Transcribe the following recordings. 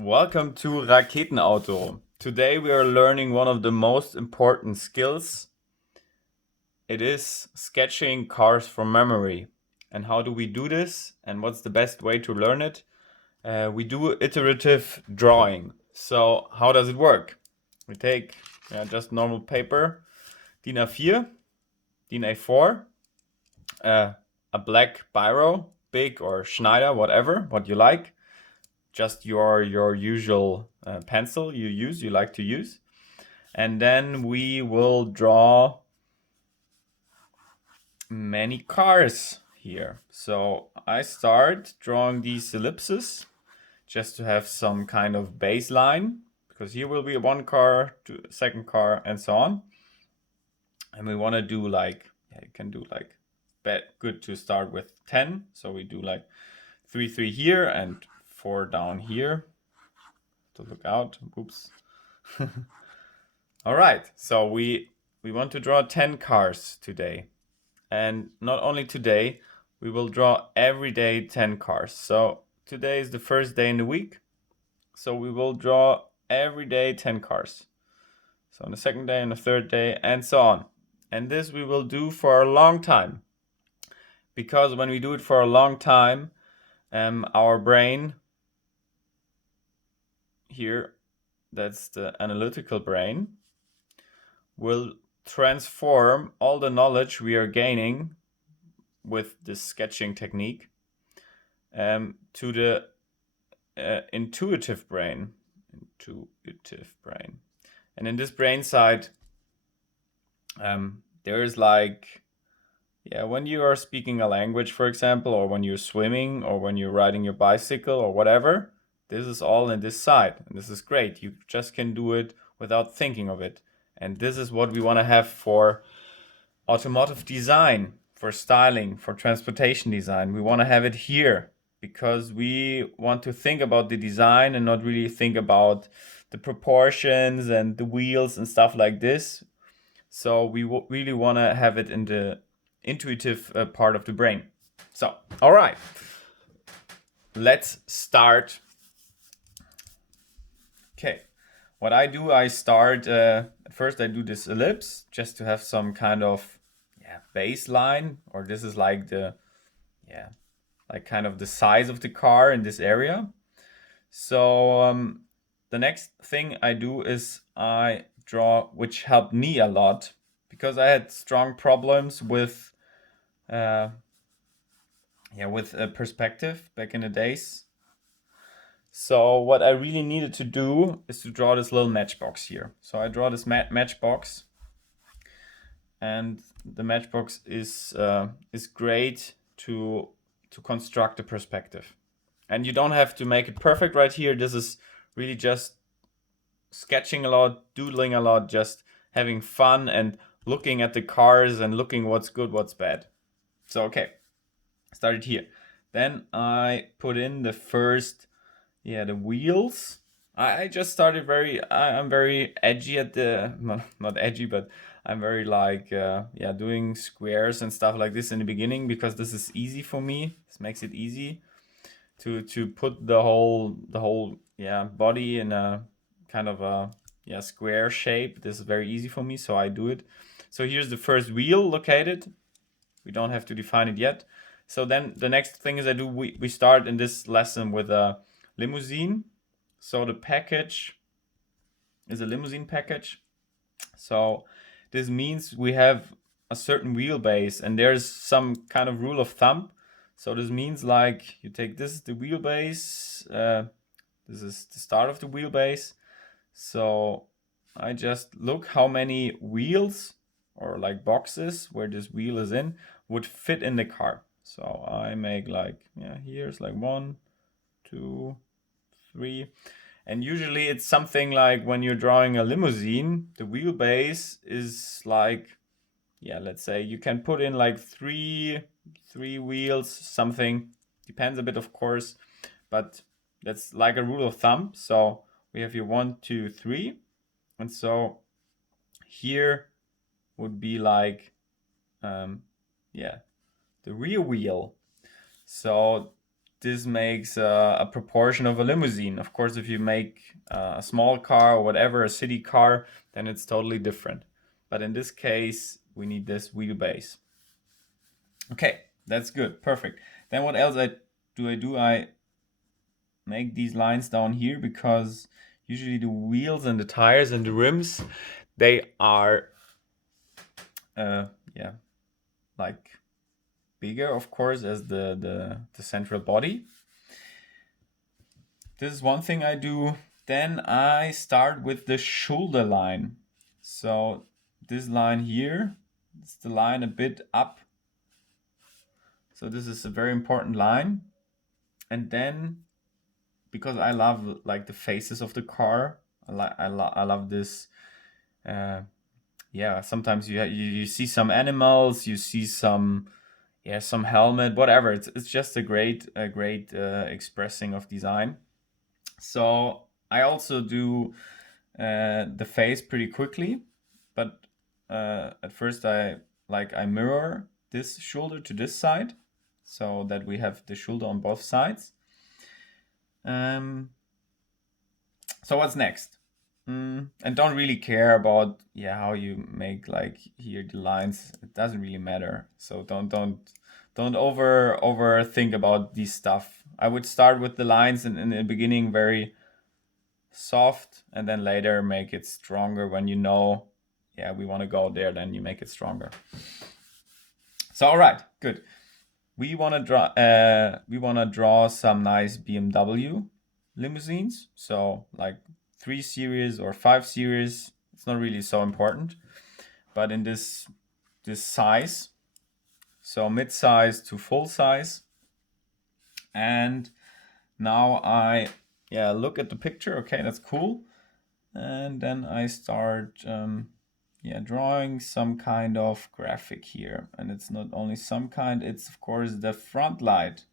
Welcome to Raketenauto. Today we are learning one of the most important skills. It is sketching cars from memory. And how do we do this? And what's the best way to learn it? We do iterative drawing. So how does it work? We take just normal paper, DIN A4, DIN A4, a black biro, big or Schneider, whatever, what you like. Just your usual pencil you like to use, and then we will draw many cars here. So I start drawing these ellipses just to have some kind of baseline, because here will be one car, second car, and so on. And we want to do like, you can do like, good to start with 10. So we do like 3 here and 4 down here. To look out. Oops. All right, so we want to draw 10 cars today. And not only today, we will draw every day 10 cars. So today is the first day in the week. So we will draw every day 10 cars. So on the second day and the third day and so on. And this we will do for a long time. Because when we do it for a long time, our brain here, that's the analytical brain, will transform all the knowledge we are gaining with this sketching technique to the intuitive brain. And in this brain side, there is like, when you are speaking a language, for example, or when you're swimming, or when you're riding your bicycle, or whatever, this is all in this side. And this is great. You just can do it without thinking of it. And this is what we want to have for automotive design, for styling, for transportation design. We want to have it here because we want to think about the design and not really think about the proportions and the wheels and stuff like this. So we really want to have it in the intuitive part of the brain. So, all right, let's start. Okay. What I do, I start, at first I do this ellipse just to have some kind of baseline, or this is like the, like kind of the size of the car in this area. So the next thing I do is I draw, which helped me a lot because I had strong problems with, perspective back in the days. So what I really needed to do is to draw this little matchbox here. So I draw this matchbox, and the matchbox is great to construct a perspective. And you don't have to make it perfect right here. This is really just sketching a lot, doodling a lot, just having fun and looking at the cars and looking what's good, what's bad. So okay, started here. Then I put in the first, the wheels. I just started I'm very edgy at the, not edgy, but I'm very like, doing squares and stuff like this in the beginning because this is easy for me. This makes it easy to put the whole body in a kind of a square shape. This is very easy for me, so I do it. So here's the first wheel located. We don't have to define it yet. So then the next thing is we start in this lesson with a limousine. So the package is a limousine package. So this means we have a certain wheelbase, and there's some kind of rule of thumb. So this means like you take this, the wheelbase, this is the start of the wheelbase. So I just look how many wheels or like boxes where this wheel is in would fit in the car. So I make like, here's like 1, 2, 3. And usually it's something like when you're drawing a limousine, the wheelbase is like, let's say you can put in like three wheels, something. Depends a bit, of course, but that's like a rule of thumb. So we have here 1, 2, 3. And so here would be like, the rear wheel. So this makes a proportion of a limousine. Of course, if you make a small car or whatever, a city car, then it's totally different. But in this case, we need this wheelbase. Okay, that's good, perfect. Then what else do? I make these lines down here because usually the wheels and the tires and the rims, they are, yeah, like bigger, of course, as the central body. This is one thing I do. Then I start with the shoulder line. So this line here, it's the line a bit up. So this is a very important line. And then, because I love like the faces of the car, I love this. Yeah, sometimes you see some animals, you see some some helmet, whatever. It's just a great expressing of design. So I also do the face pretty quickly, but at first I mirror this shoulder to this side so that we have the shoulder on both sides. So what's next? And don't really care about how you make like here the lines. It doesn't really matter. So don't overthink about these stuff. I would start with the lines in the beginning very soft, and then later make it stronger when you know, we want to go there. Then you make it stronger. So all right, good. We want to draw some nice BMW limousines. So like 3 series or 5 series, it's not really so important. But in this size, so mid-size to full size. And now I look at the picture. Okay, that's cool. And then I start drawing some kind of graphic here. And it's not only some kind, it's of course the front light.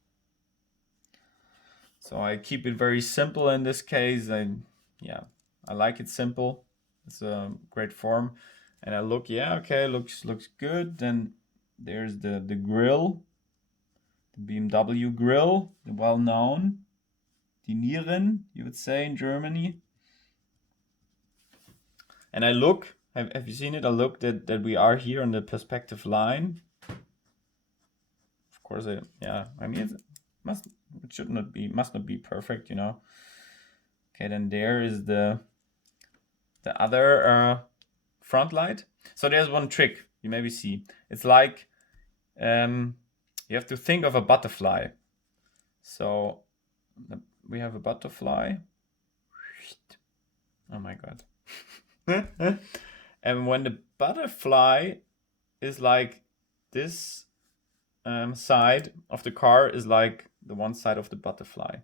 So I keep it very simple in this case. I like it simple. It's a great form. And I look, okay, looks good. Then there's the grill, the BMW grill, the well-known, die Nieren, you would say in Germany. And I look, have you seen it? I look that we are here on the perspective line. Of course, I mean, must not be perfect, you know. Okay, then there is the other front light. So there's one trick you maybe see. It's like you have to think of a butterfly. So we have a butterfly. Oh my god. And when the butterfly is like this side of the car is like the one side of the butterfly.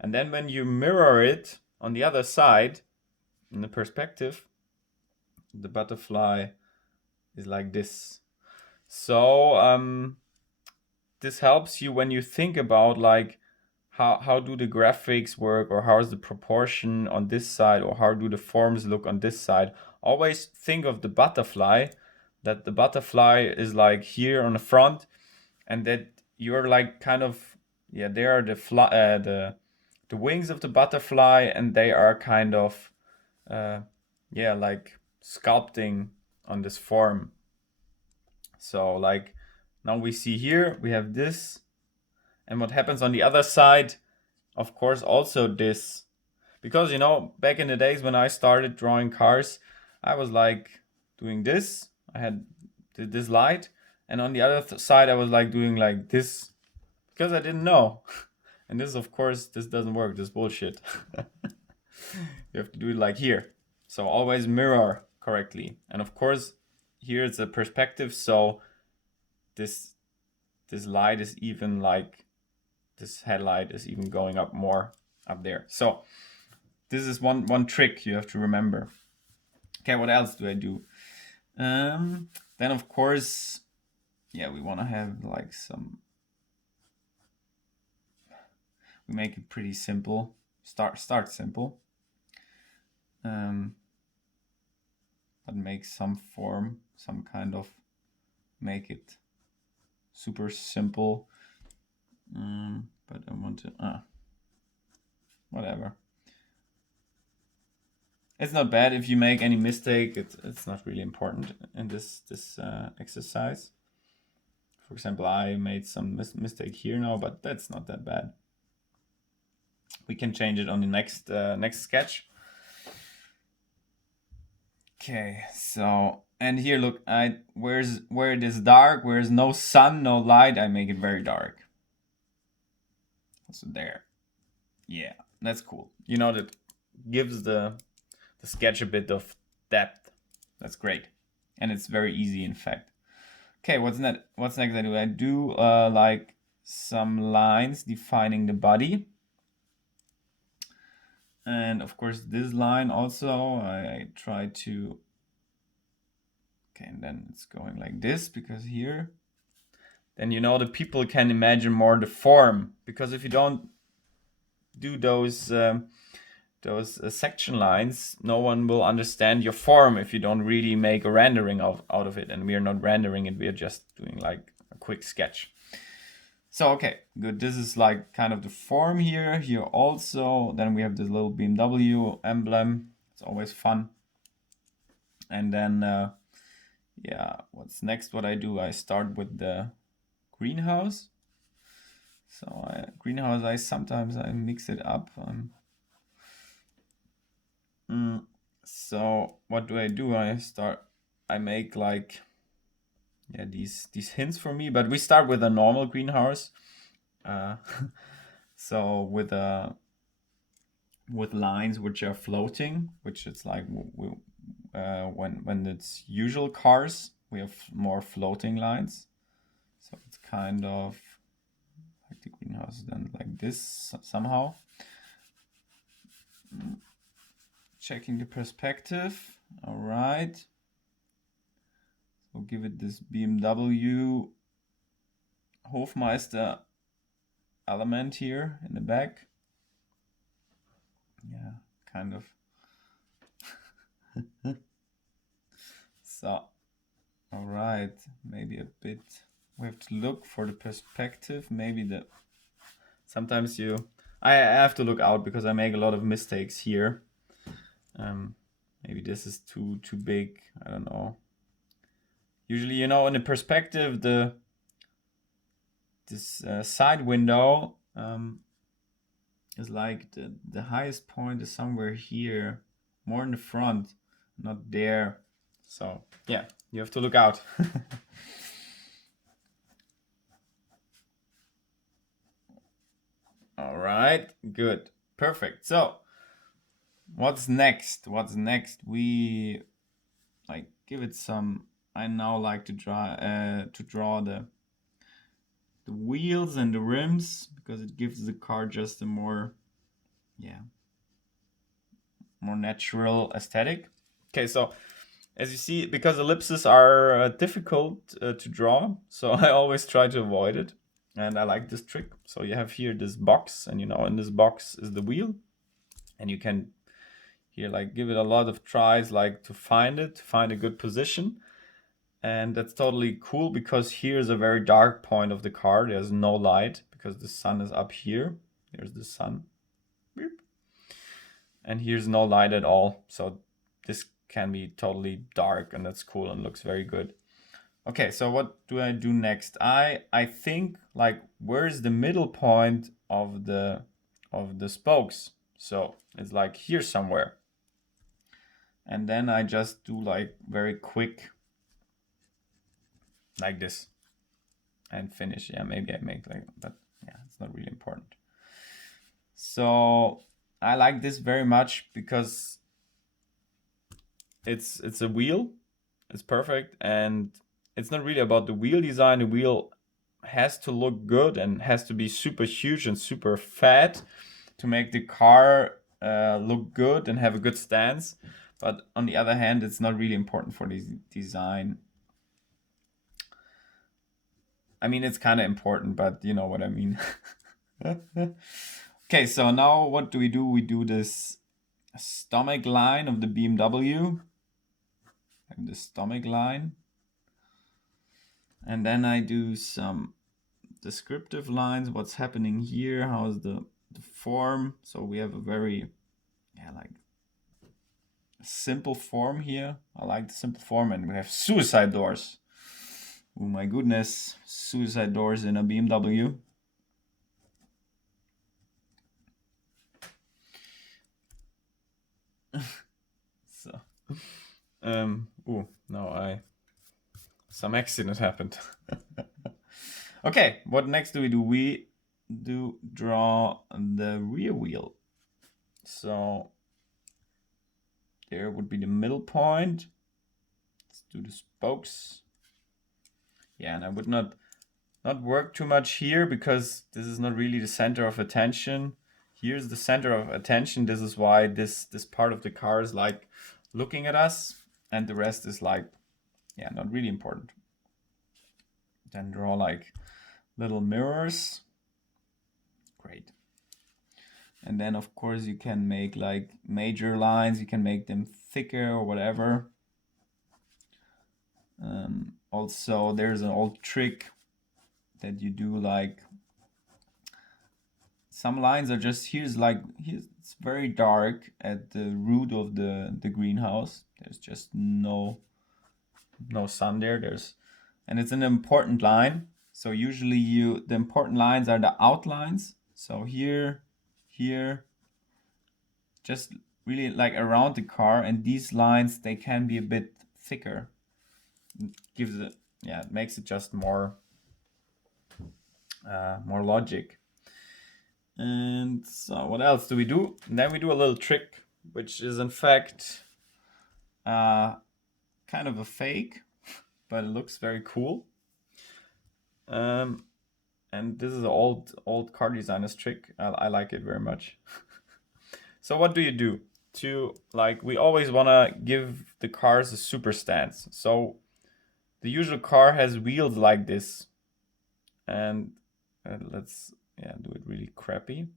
And then when you mirror it on the other side, in the perspective, the butterfly is like this. So this helps you when you think about like how do the graphics work, or how is the proportion on this side, or how do the forms look on this side. Always think of the butterfly, that the butterfly is like here on the front, and that you're like kind of they are the wings of the butterfly, and they are kind of like sculpting on this form. So like now we see here we have this, and what happens on the other side, of course, also this. Because you know, back in the days when I started drawing cars, I was like doing this. I had this light, and on the other side I was like doing like this, because I didn't know. And this, of course, this doesn't work. This bullshit. You have to do it like here. So always mirror correctly. And of course, here it's a perspective, so this light is even like, this headlight is even going up more up there. So this is one trick you have to remember. Okay, what else do I do? Then of course, we want to have like some, we make it pretty simple. Start simple. But make some form, some kind of, make it super simple. but I want to, whatever. It's not bad if you make any mistake. It's not really important in this exercise. For example, I made some mistake here now, but that's not that bad. We can change it on the next sketch. Okay, so and here look, where it is dark, where there's no sun, no light, I make it very dark. So there, yeah, that's cool. You know, that gives the sketch a bit of depth. That's great, and it's very easy, in fact. Okay, what's next? I do like some lines defining the body. And of course this line also, I try to, okay, and then it's going like this, because here, then you know the people can imagine more the form, because if you don't do those section lines, no one will understand your form if you don't really make a rendering out of it. And we are not rendering it, we are just doing like a quick sketch. So okay, good. This is like kind of the form here. Here also, then we have this little BMW emblem. It's always fun. And then, yeah, what's next? What I do, I start with the greenhouse. So greenhouse, sometimes I mix it up. So what do? I make like, yeah, these hints for me, but we start with a normal greenhouse. So with lines which are floating, which it's like when it's usual cars, we have more floating lines. So it's kind of like the greenhouse, then like this somehow. Checking the perspective. All right. So give it this BMW Hofmeister element here in the back. Yeah, kind of. So, all right, maybe a bit. We have to look for the perspective. Maybe sometimes I have to look out because I make a lot of mistakes here. Maybe this is too big. I don't know. Usually, you know, in the perspective, this side window is like the highest point is somewhere here, more in the front, not there. So yeah, you have to look out. All right, good, perfect. So what's next? We like give it some. I now like to draw the wheels and the rims, because it gives the car just a more natural aesthetic. Okay, so as you see, because ellipses are difficult to draw, so I always try to avoid it. And I like this trick. So you have here this box, and you know, in this box is the wheel, and you can here like give it a lot of tries, like to find a good position. And that's totally cool, because here's a very dark point of the car. There's no light because the sun is up here. There's the sun. Beep. And here's no light at all. So this can be totally dark, and that's cool and looks very good. Okay, so what do I do next? I think like, where's the middle point of the spokes? So it's like here somewhere. And then I just do like very quick, like this, and finish. Yeah, maybe I make like, but yeah, it's not really important. So I like this very much because it's a wheel. It's perfect, and it's not really about the wheel design. The wheel has to look good and has to be super huge and super fat to make the car look good and have a good stance. But on the other hand, it's not really important for the design. I mean, it's kind of important, but you know what I mean. Okay, so now what do? We do this stomach line of the BMW. The stomach line. And then I do some descriptive lines, what's happening here, how is the form. So we have a very, like simple form here. I like the simple form, and we have suicide doors. Oh my goodness, suicide doors in a BMW. So, oh, no, some accident happened. Okay, what next do we do? We do draw the rear wheel. So there would be the middle point. Let's do the spokes. Yeah, and I would not work too much here because this is not really the center of attention. Here's the center of attention. This is why this part of the car is like looking at us, and the rest is like, yeah, not really important. Then draw like little mirrors. Great. And then of course you can make like major lines, you can make them thicker or whatever. Also there's an old trick that you do, like some lines are just, here's it's very dark at the root of the greenhouse. There's just no sun there. And it's an important line. So usually the important lines are the outlines. So here, just really like around the car, and these lines, they can be a bit thicker. It makes it just more logic. And so what else do we do? And then we do a little trick, which is in fact kind of a fake, but it looks very cool. And this is an old car designer's trick. I like it very much. So what do you do? We always want to give the cars a super stance. So the usual car has wheels like this. And let's do it really crappy.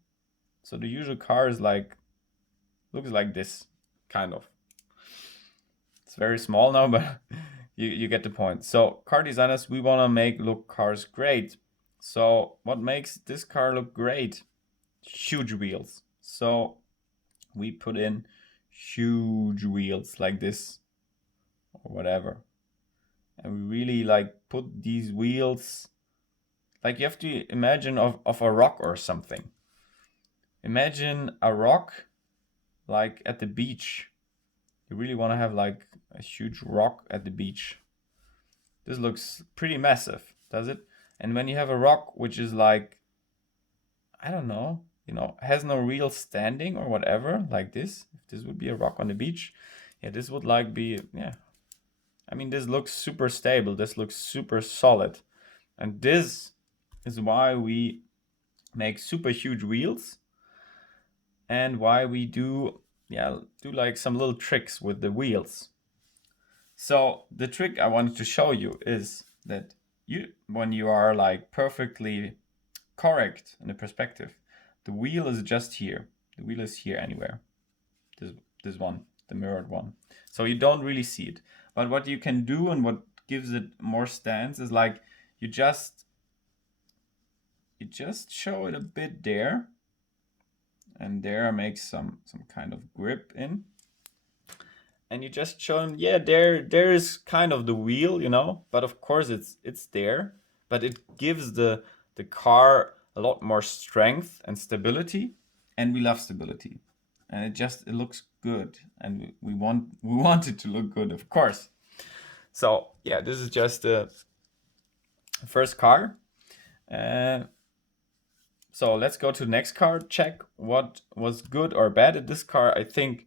So the usual car is looks like this, kind of. It's very small now, but you get the point. So car designers, we want to make cars great. So what makes this car look great? Huge wheels. So we put in huge wheels like this or whatever. And we really put these wheels, you have to imagine of a rock or something. Imagine a rock at the beach. You really want to have a huge rock at the beach. This looks pretty massive, does it? And when you have a rock which is I don't know, has no real standing or whatever, like this, if this would be a rock on the beach, this would be, I mean, this looks super stable. This looks super solid. And this is why we make super huge wheels, and why we do some little tricks with the wheels. So the trick I wanted to show you is that when you are perfectly correct in the perspective, the wheel is just here. The wheel is here anywhere. This one, the mirrored one. So you don't really see it. But what you can do, and what gives it more stance, is you just show it a bit there, and there makes some kind of grip in, and you just show them, there is kind of the wheel, but of course it's there, but it gives the car a lot more strength and stability, and we love stability, and it looks good, and we want it to look good, of course. So this is just the first car. So let's go to the next car, check what was good or bad at this car. I think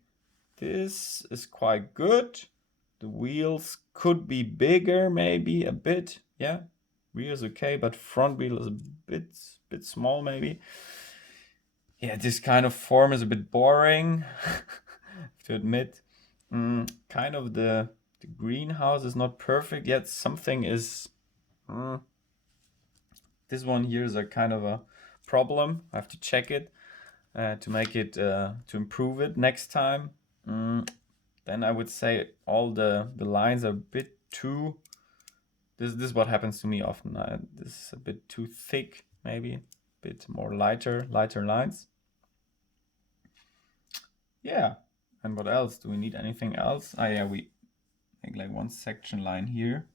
this is quite good. The wheels could be bigger, maybe a bit. Yeah, rear is okay, but front wheel is a bit small, maybe. Yeah, this kind of form is a bit boring, to admit. Kind of the greenhouse is not perfect yet. Something is. This one here is a kind of a problem. I have to check it to make it to improve it next time. Then I would say all the lines are a bit too This is what happens to me often. This is a bit too thick, maybe a bit more lighter lines. Yeah. And what else? Do we need anything else? Ah, yeah, we make like one section line here.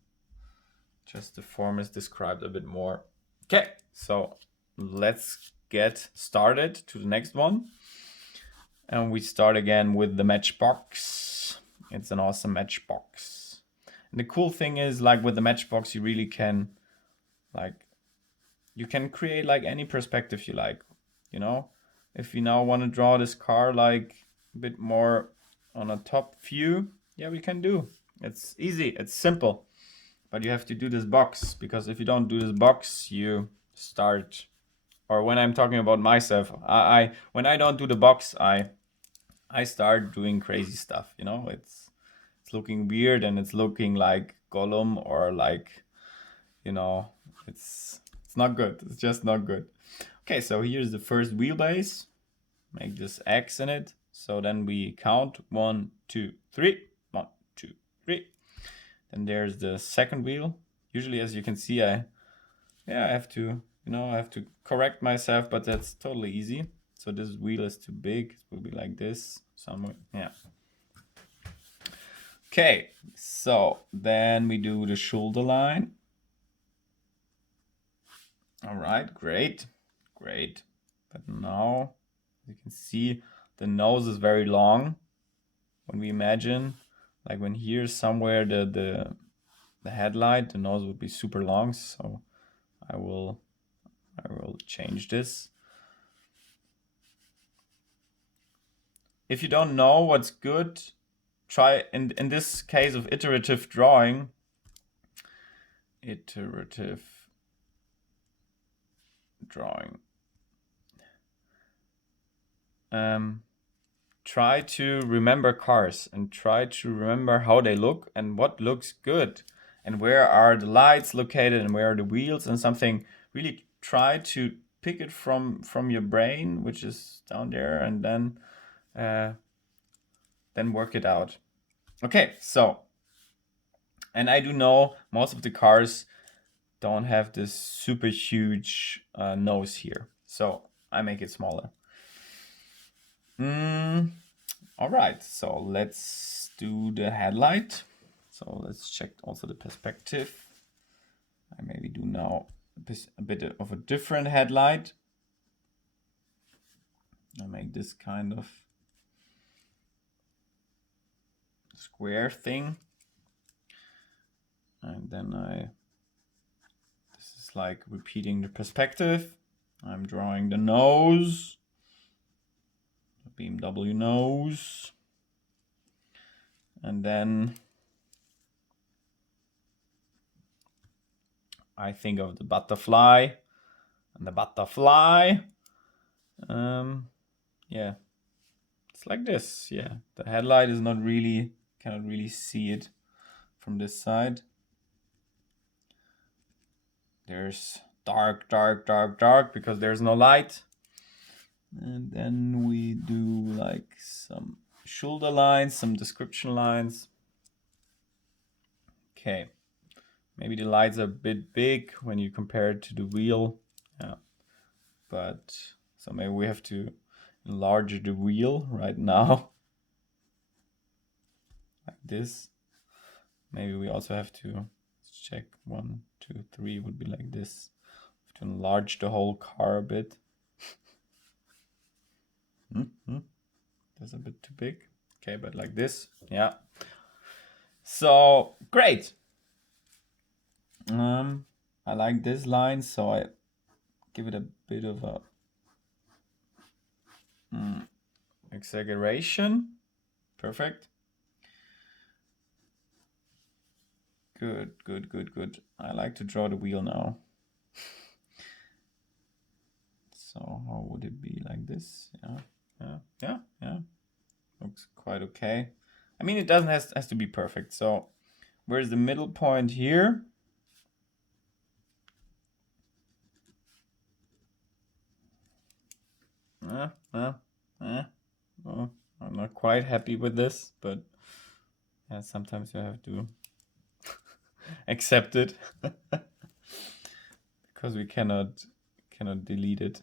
Just the form is described a bit more. Okay, so let's get started to the next one. And we start again with the matchbox. It's an awesome matchbox. And the cool thing is, like with the matchbox, you really can, like, you can create like any perspective you like, you know? If you now want to draw this car like a bit more on a top view, yeah, we can do. It's easy, it's simple. But you have to do this box, because if you don't do this box, you start, or when I'm talking about myself, when I don't do the box, I start doing crazy stuff, you know? It's looking weird and it's looking like Gollum, or like, you know, it's not good. It's just not good. Okay, so here's the first wheelbase. Make this X in it. So then we count 1, 2, 3. 1, 2, 3. Then there's the second wheel. Usually, as you can see, I have to, I have to correct myself, but that's totally easy. So this wheel is too big. It will be like this somewhere. Yeah. Okay, so then we do the shoulder line. All right, great. But now you can see the nose is very long. When we imagine, like when here's somewhere the headlight, the nose would be super long. So I will change this. If you don't know what's good, try in this case of iterative drawing. Try to remember cars and try to remember how they look and what looks good and where are the lights located and where are the wheels and something. Really try to pick it from your brain, which is down there, and then work it out. Okay, so, and I do know most of the cars don't have this super huge nose here, so I make it smaller. All right, so let's do the headlight. So let's check also the perspective. I maybe do now a bit of a different headlight. I make this kind of square thing. And then this is like repeating the perspective. I'm drawing the nose. BMW nose, and then I think of the butterfly, and the butterfly, yeah, it's like this. Yeah, the headlight is cannot really see it from this side. There's dark because there's no light. And then we do like some shoulder lines, some description lines. Okay, maybe the lights are a bit big when you compare it to the wheel. Yeah, but so maybe we have to enlarge the wheel right now, like this. Maybe we also have to check 1, 2, 3 would be like this. Have to enlarge the whole car a bit. That's a bit too big. Okay, but like this, yeah. So great. I like this line, so I give it a bit of a exaggeration. Perfect. Good. I like to draw the wheel now. So how would it be like this? Yeah. Looks quite okay. I mean, it doesn't has to be perfect. So where's the middle point here? Oh, I'm not quite happy with this, but yeah, sometimes you have to accept it because we cannot delete it.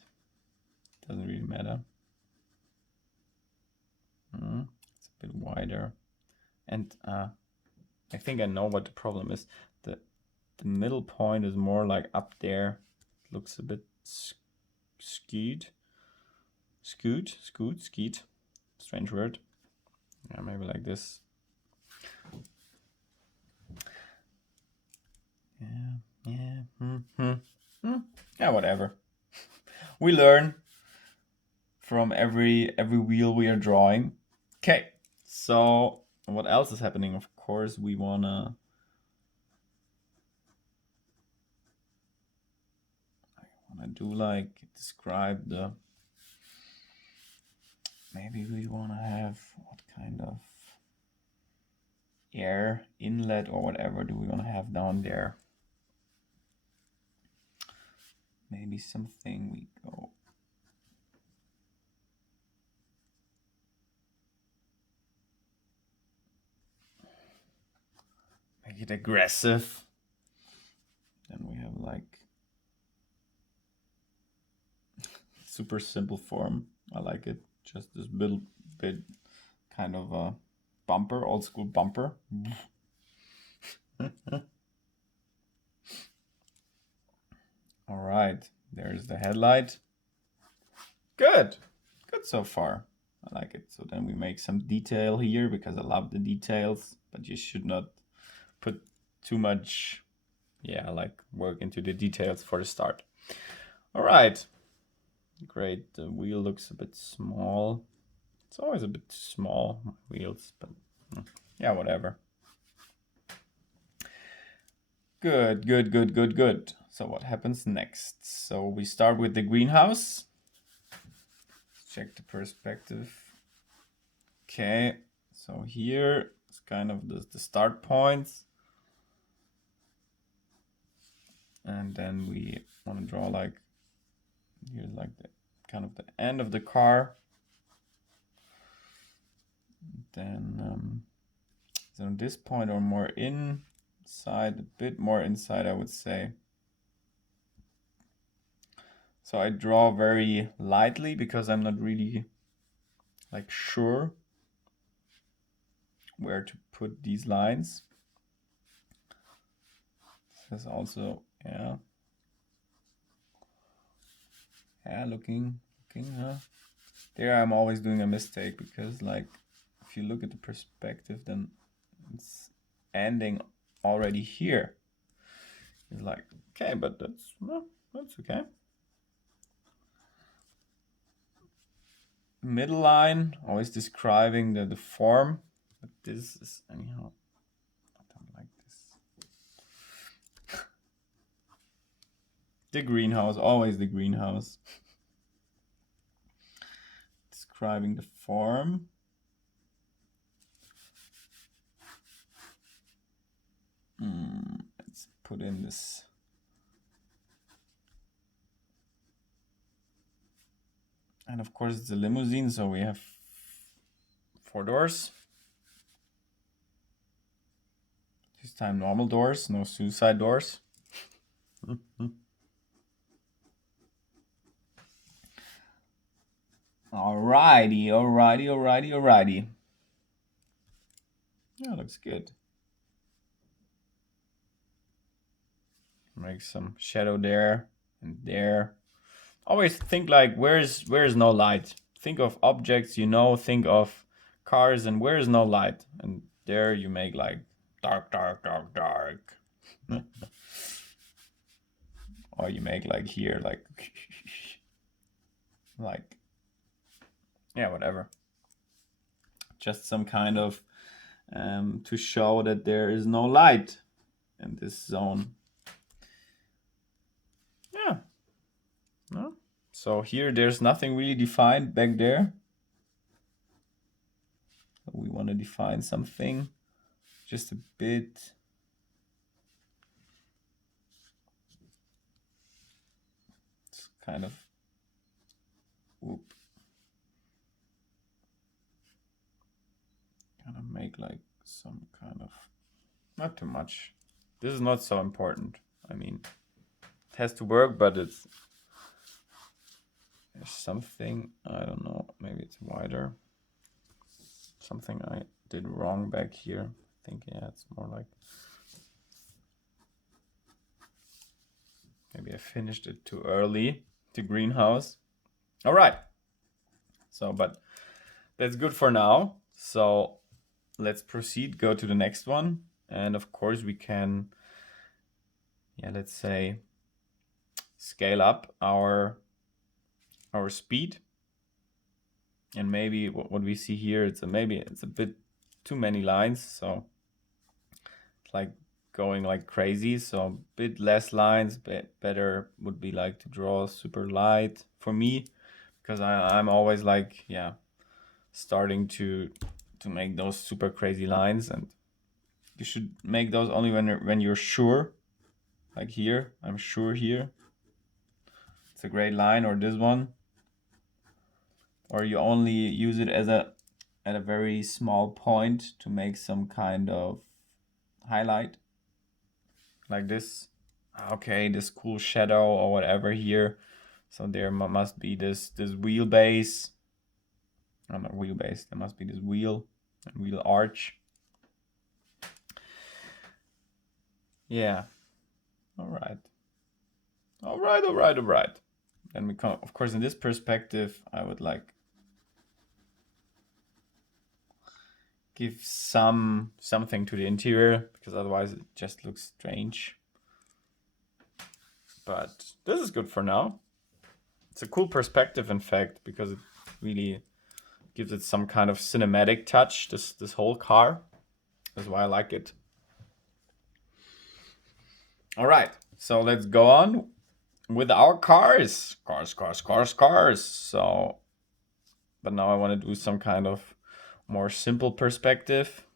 Doesn't really matter. It's a bit wider, and I think I know what the problem is. The middle point is more like up there. It looks a bit skewed. Strange word. Yeah, maybe like this. Yeah, whatever. We learn from every wheel we are drawing. Okay, so what else is happening? Of course, we wanna do like describe the. Maybe we wanna have what kind of air inlet or whatever do we wanna have down there? Maybe something we go. Make it aggressive. Then we have like super simple form. I like it. Just this little bit kind of a bumper, old school bumper. All right, there's the headlight. Good so far. I like it. So then we make some detail here because I love the details, but you should not put too much, like work into the details for the start. All right, great. The wheel looks a bit small. It's always a bit small, my wheels, but yeah, whatever. Good. So what happens next? So we start with the greenhouse. Check the perspective. Okay, so here it's kind of the start points. And then we want to draw like, here's like the kind of the end of the car. Then so this point or more inside, a bit more inside, I would say. So I draw very lightly because I'm not really like sure where to put these lines. This is also, looking, there I'm always doing a mistake because like if you look at the perspective, then it's ending already here. It's like, okay, but that's okay. Middle line, always describing the form, but this is anyhow, I don't like this. The greenhouse, always the greenhouse. Describing the form. Let's put in this. And of course it's a limousine, so we have 4 doors. This time normal doors, no suicide doors. Alrighty. Yeah, looks good. Make some shadow there and there. Always think like where's no light. Think of objects, think of cars, and where's no light. And there you make like dark. Or you make like here like like whatever. Just some kind of to show that there is no light in this zone. Yeah. No? So here there's nothing really defined back there. We want to define something just a bit. It's kind of kind of make like some kind of, not too much. this is not so important. I mean, it has to work, but there's something, I don't know, maybe it's wider. Something I did wrong back here. I think, yeah, it's more like, maybe I finished it too early, the greenhouse. All right. So, but that's good for now. So let's proceed, go to the next one. And of course we can, yeah, let's say scale up our speed. And maybe what we see here, maybe it's a bit too many lines. So it's like going like crazy. So a bit less lines, better would be like to draw super light for me, because I'm always like, yeah, starting to make those super crazy lines, and you should make those only when you're sure. Like here, I'm sure here it's a great line, or this one, or you only use it as at a very small point to make some kind of highlight, like this. Okay, this cool shadow or whatever here. So there must be this wheelbase. Oh, not wheelbase. There must be this wheel and wheel arch. Yeah. All right. All right. All right. All right. Then we come, of course, in this perspective, I would like give something to the interior, because otherwise it just looks strange. But this is good for now. It's a cool perspective, in fact, because it really gives it some kind of cinematic touch, this whole car. That's why I like it. All right, so let's go on with our cars. Cars. So, but now I want to do some kind of more simple perspective.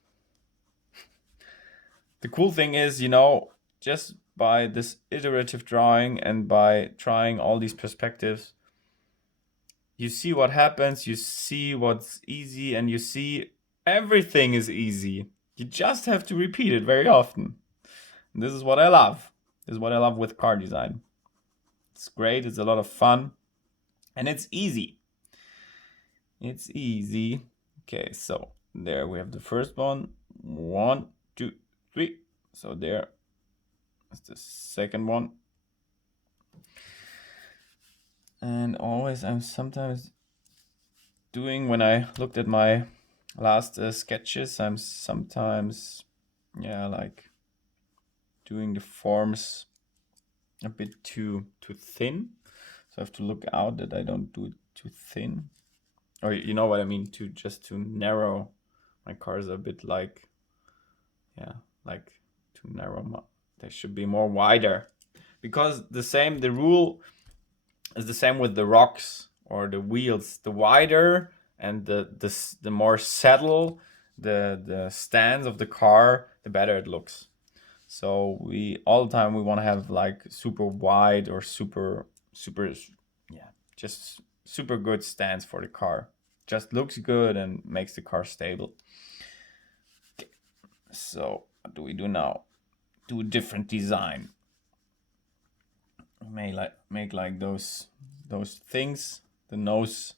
The cool thing is, you know, just by this iterative drawing and by trying all these perspectives, you see what happens, you see what's easy, and you see everything is easy. You just have to repeat it very often. And this is what I love. This is what I love with car design. It's great, it's a lot of fun, and it's easy. It's easy. Okay, so there we have the first one. 1, 2, 3. So there is the second one. And always, I'm sometimes doing, when I looked at my last sketches, I'm sometimes, yeah, like doing the forms a bit too thin. So I have to look out that I don't do it too thin. Or you know what I mean, just to narrow. My cars are a bit like, yeah, like too narrow. They should be more wider. Because the rule is the same with the rocks or the wheels. The wider and the more saddle the stands of the car, the better it looks. So we all the time we want to have like super wide or super, yeah, just super good stands for the car. Just looks good and makes the car stable. Okay. So what do we do now? Do a different design. We may make like those things, the nose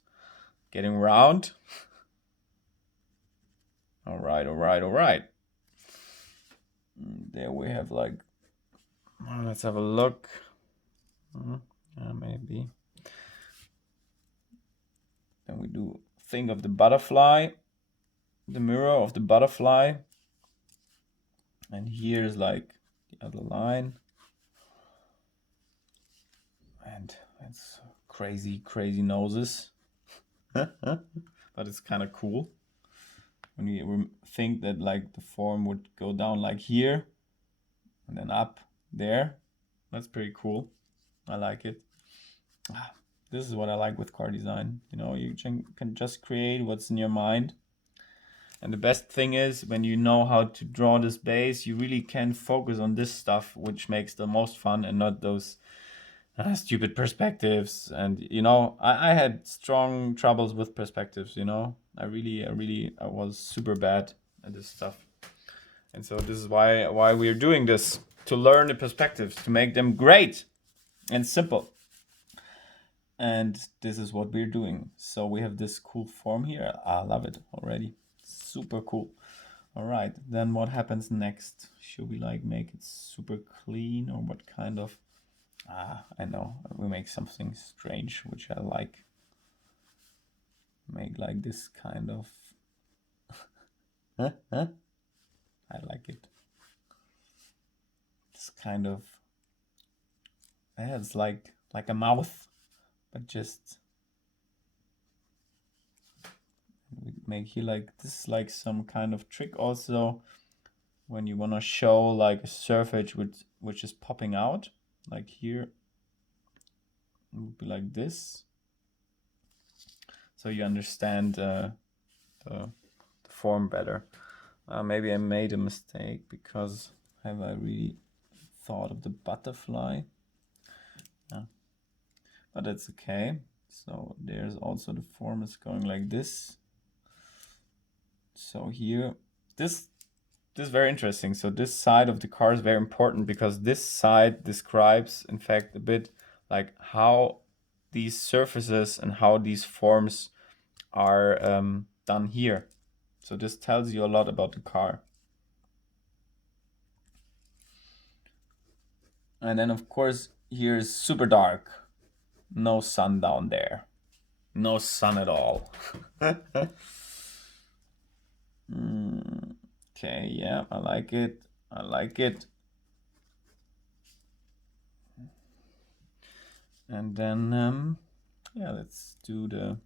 getting round. All right. There we have like, let's have a look. Maybe. Then we think of the butterfly, the mirror of the butterfly. And here's like the other line. And it's crazy noses. But it's kind of cool. When you think that like the form would go down like here and then up there. That's pretty cool. I like it. This is what I like with car design. You know, you can just create what's in your mind. And the best thing is, when you know how to draw this base, you really can focus on this stuff, which makes the most fun, and not those stupid perspectives. And you know, I had strong troubles with perspectives. You know, I was super bad at this stuff. And so this is why we're doing this to learn the perspectives, to make them great and simple. And this is what we're doing. So we have this cool form here. I love it already. Super cool. All right, then what happens next? Should we like make it super clean, or what kind of... I know, we make something strange, which I like. Make like this kind of... I like it. This kind of... Yeah, it's like a mouth, but just... We make here like this, like some kind of trick also when you want to show like a surface which is popping out, like here it would be like this, so you understand the form better. Maybe I made a mistake, because have I really thought of the butterfly? Yeah, but that's okay. So there's also the form is going like this. So here, this is very interesting. So this side of the car is very important, because this side describes, in fact, a bit like how these surfaces and how these forms are done here. So this tells you a lot about the car. And then of course here is super dark. No sun down there. No sun at all. Okay, yeah, I like it. I like it. And then, yeah, let's do the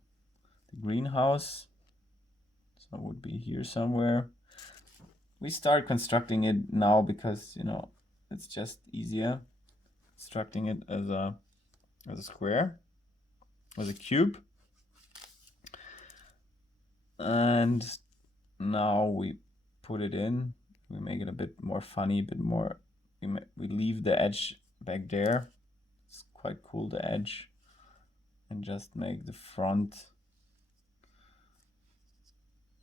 greenhouse. So it would be here somewhere. We start constructing it now because, you know, it's just easier constructing it as a square, as a cube. And now we put it in. We make it a bit more funny, a bit more. We leave the edge back there. It's quite cool, the edge, and just make the front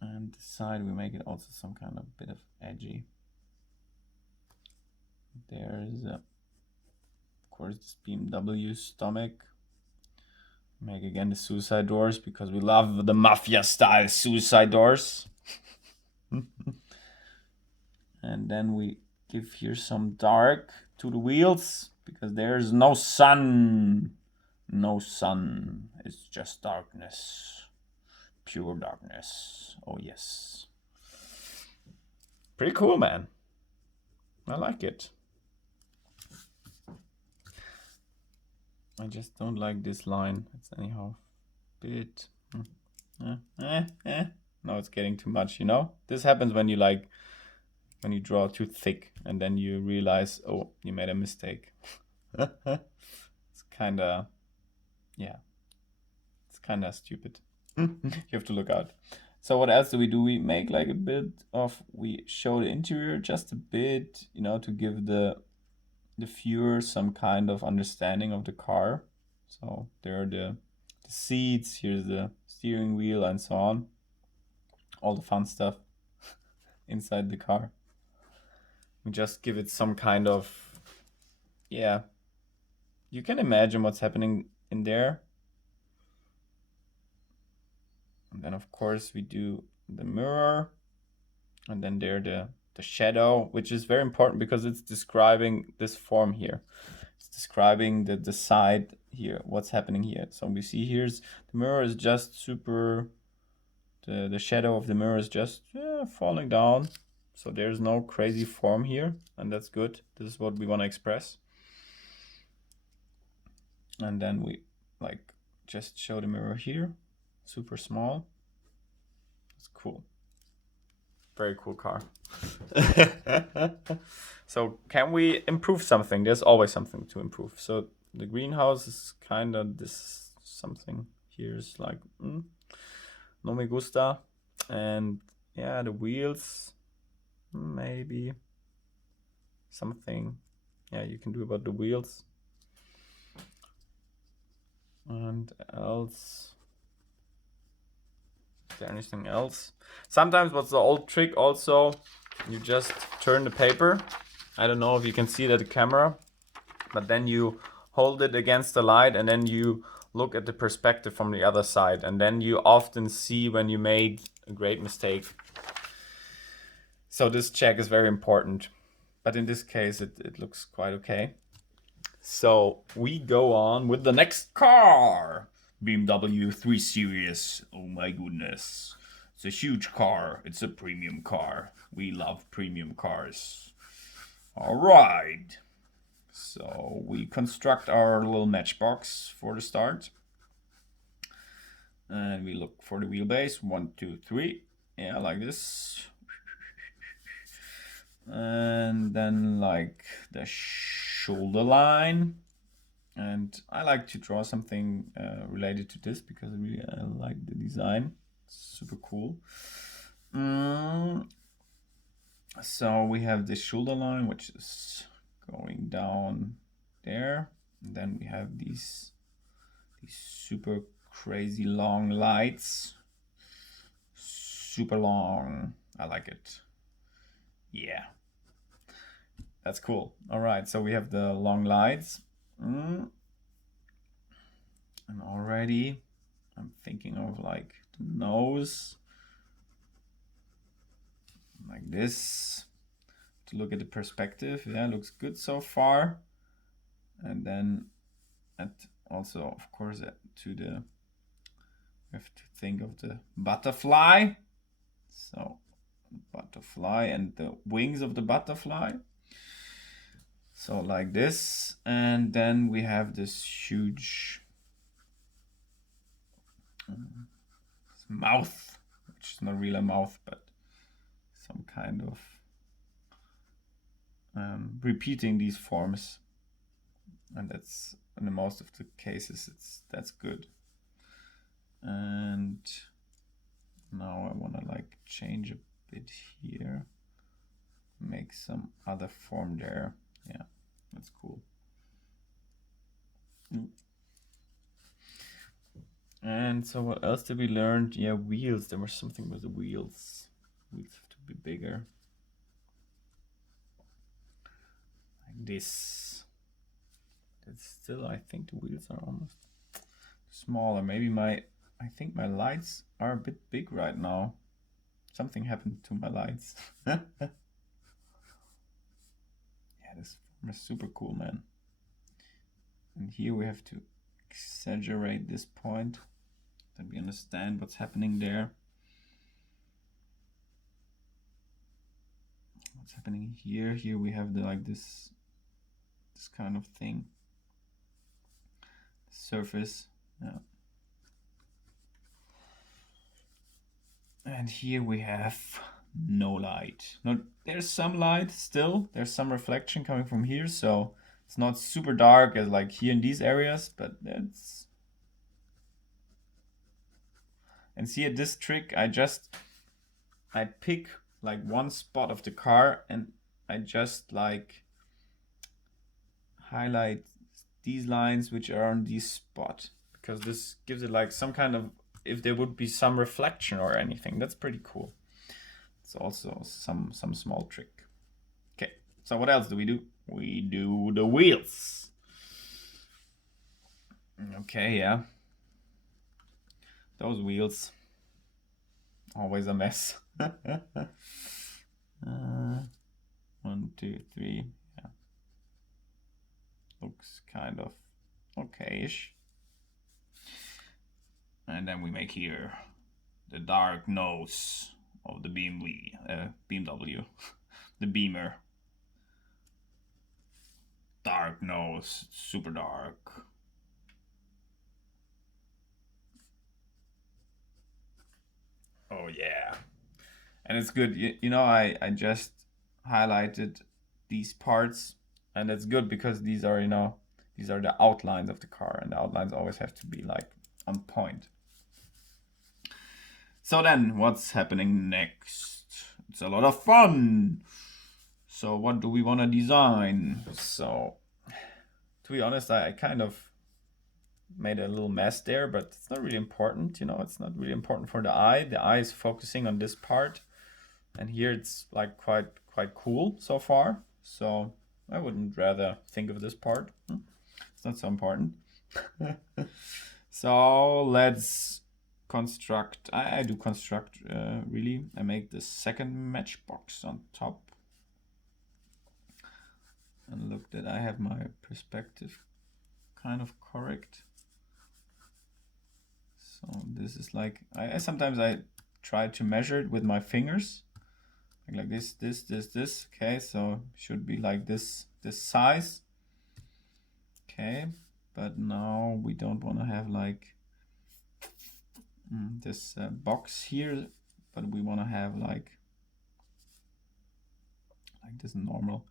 and the side. We make it also some kind of bit of edgy. There's of course this BMW stomach. Make again the suicide doors, because we love the mafia style suicide doors. And then we give here some dark to the wheels, because there's no sun. No sun. It's just darkness. Pure darkness. Oh yes. Pretty cool, man. I like it. I just don't like this line. It's anyhow a bit... No, it's getting too much, you know? This happens when you draw too thick, and then you realize, oh, you made a mistake. It's kinda... yeah. It's kinda stupid. You have to look out. So what else do? We make like a bit of... We show the interior just a bit, you know, to give the viewer some kind of understanding of the car. So there are the seats, here's the steering wheel, and so on. All the fun stuff inside the car. We just give it some kind of... yeah, you can imagine what's happening in there. And then of course we do the mirror, and then there the shadow, which is very important because it's describing this form here. It's describing the side here, what's happening here. So we see here's the mirror is just super... the shadow of the mirror is just falling down. So there's no crazy form here, and that's good. This is what we want to express. And then we like just show the mirror here, super small. It's cool. Very cool car. So can we improve something? There's always something to improve. So the greenhouse is kind of this something. Here's like no me gusta. And yeah, the wheels, maybe something, yeah, you can do about the wheels. And else, is there anything else? Sometimes what's the old trick also, you just turn the paper I don't know if you can see it at the camera, but then you hold it against the light and then you look at the perspective from the other side, and then you often see when you made a great mistake. So this check is very important, but in this case it looks quite okay. So we go on with the next car. BMW 3 Series. Oh my goodness. It's a huge car. It's a premium car. We love premium cars. All right. So we construct our little matchbox for the start. And we look for the wheelbase. 1, 2, 3. Yeah, like this. And then like the shoulder line. And I like to draw something related to this because really I like the design. It's super cool. So we have this shoulder line, which is going down there. And then we have these super crazy long lights. Super long. I like it. Yeah. That's cool. All right, so we have the long lights. And already I'm thinking of like the nose. Like this. To look at the perspective. Yeah, looks good so far. And then also, of course, we have to think of the butterfly. So butterfly and the wings of the butterfly. So like this, and then we have this huge mouth, which is not really a mouth, but some kind of repeating these forms, and that's in most of the cases that's good. And now I want to like change a bit here, make some other form there. Yeah, that's cool. And so what else did we learn? Yeah, wheels. There was something with the wheels. Wheels have to be bigger. Like this. That's still, I think the wheels are almost smaller. Maybe I think my lights are a bit big right now. Something happened to my lights. Yeah, this form is super cool, man. And here we have to exaggerate this point that we understand what's happening there. What's happening here? Here we have like this kind of thing. Surface. Yeah. And here we have no light. There's some light still. There's some reflection coming from here, so it's not super dark as like here in these areas, but that's. And see at this trick, I pick like one spot of the car and I just like highlight these lines which are on this spot, because this gives it like some kind of, if there would be some reflection or anything, that's pretty cool. It's also some small trick. Okay, so what else do? We do the wheels. Okay, yeah. Those wheels, always a mess. 1, 2, 3. Yeah, looks kind of okay-ish. And then we make here the dark nose of the BMW, the Beamer. Dark nose, super dark. Oh yeah. And it's good. You know, I just highlighted these parts, and it's good because these are, these are the outlines of the car, and the outlines always have to be like on point. So then what's happening next? It's a lot of fun. So what do we want to design? So to be honest, I kind of made a little mess there, but it's not really important. It's not really important for the eye. The eye is focusing on this part, and here it's like quite cool so far. so I wouldn't rather think of this part. It's not so important. So let's construct. I do construct, really. I make the second matchbox on top. And look that I have my perspective kind of correct. So this is like, I sometimes I try to measure it with my fingers. Like this. Okay, so should be like this size. Okay, but now we don't want to have like this box here, but we want to have like this normal.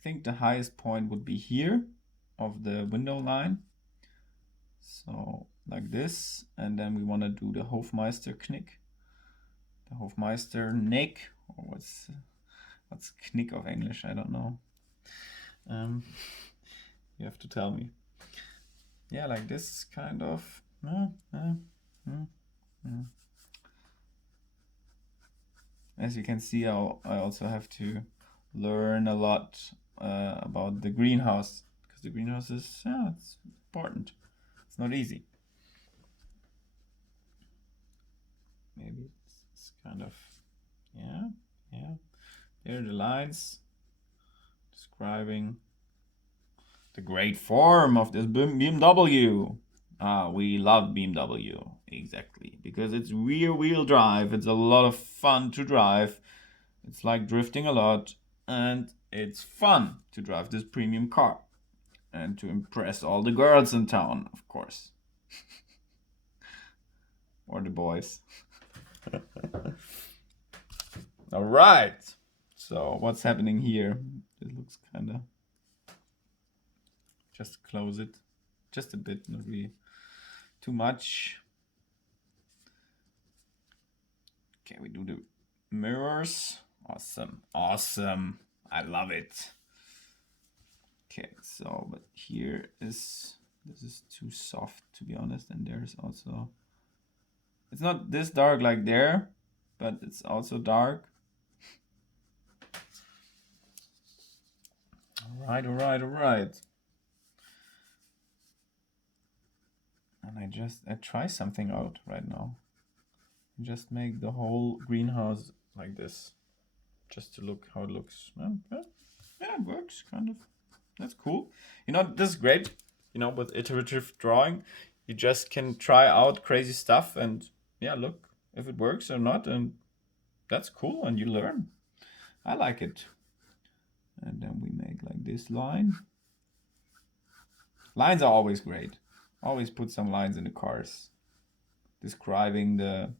I think the highest point would be here of the window line. So like this, and then we want to do the Hofmeister knick, the Hofmeister nick, or what's knick of English? I don't know. You have to tell me. Yeah, like this kind of. As you can see, I also have to learn a lot about the greenhouse, because the greenhouse is it's important. It's not easy. Maybe it's kind of yeah. Here are the lines describing the great form of this BMW. We love BMW, exactly, because it's rear-wheel drive. It's a lot of fun to drive. It's like drifting a lot, and it's fun to drive this premium car and to impress all the girls in town, of course. Or the boys. All right. So what's happening here? It looks kind of... Just close it. Just a bit, not really too much. Okay, we do the mirrors. Awesome. I love it. Okay, so, but here this is too soft, to be honest, and there's also, it's not this dark like there, but it's also dark. All right. And I try something out right now. Just make the whole greenhouse like this, just to look how it looks. Yeah, it works kind of. That's cool. You know, this is great. You know, with iterative drawing, you just can try out crazy stuff and yeah, look if it works or not, and that's cool, and you learn. I like it. And then we make like this line. Lines are always great. Always put some lines in the cars describing the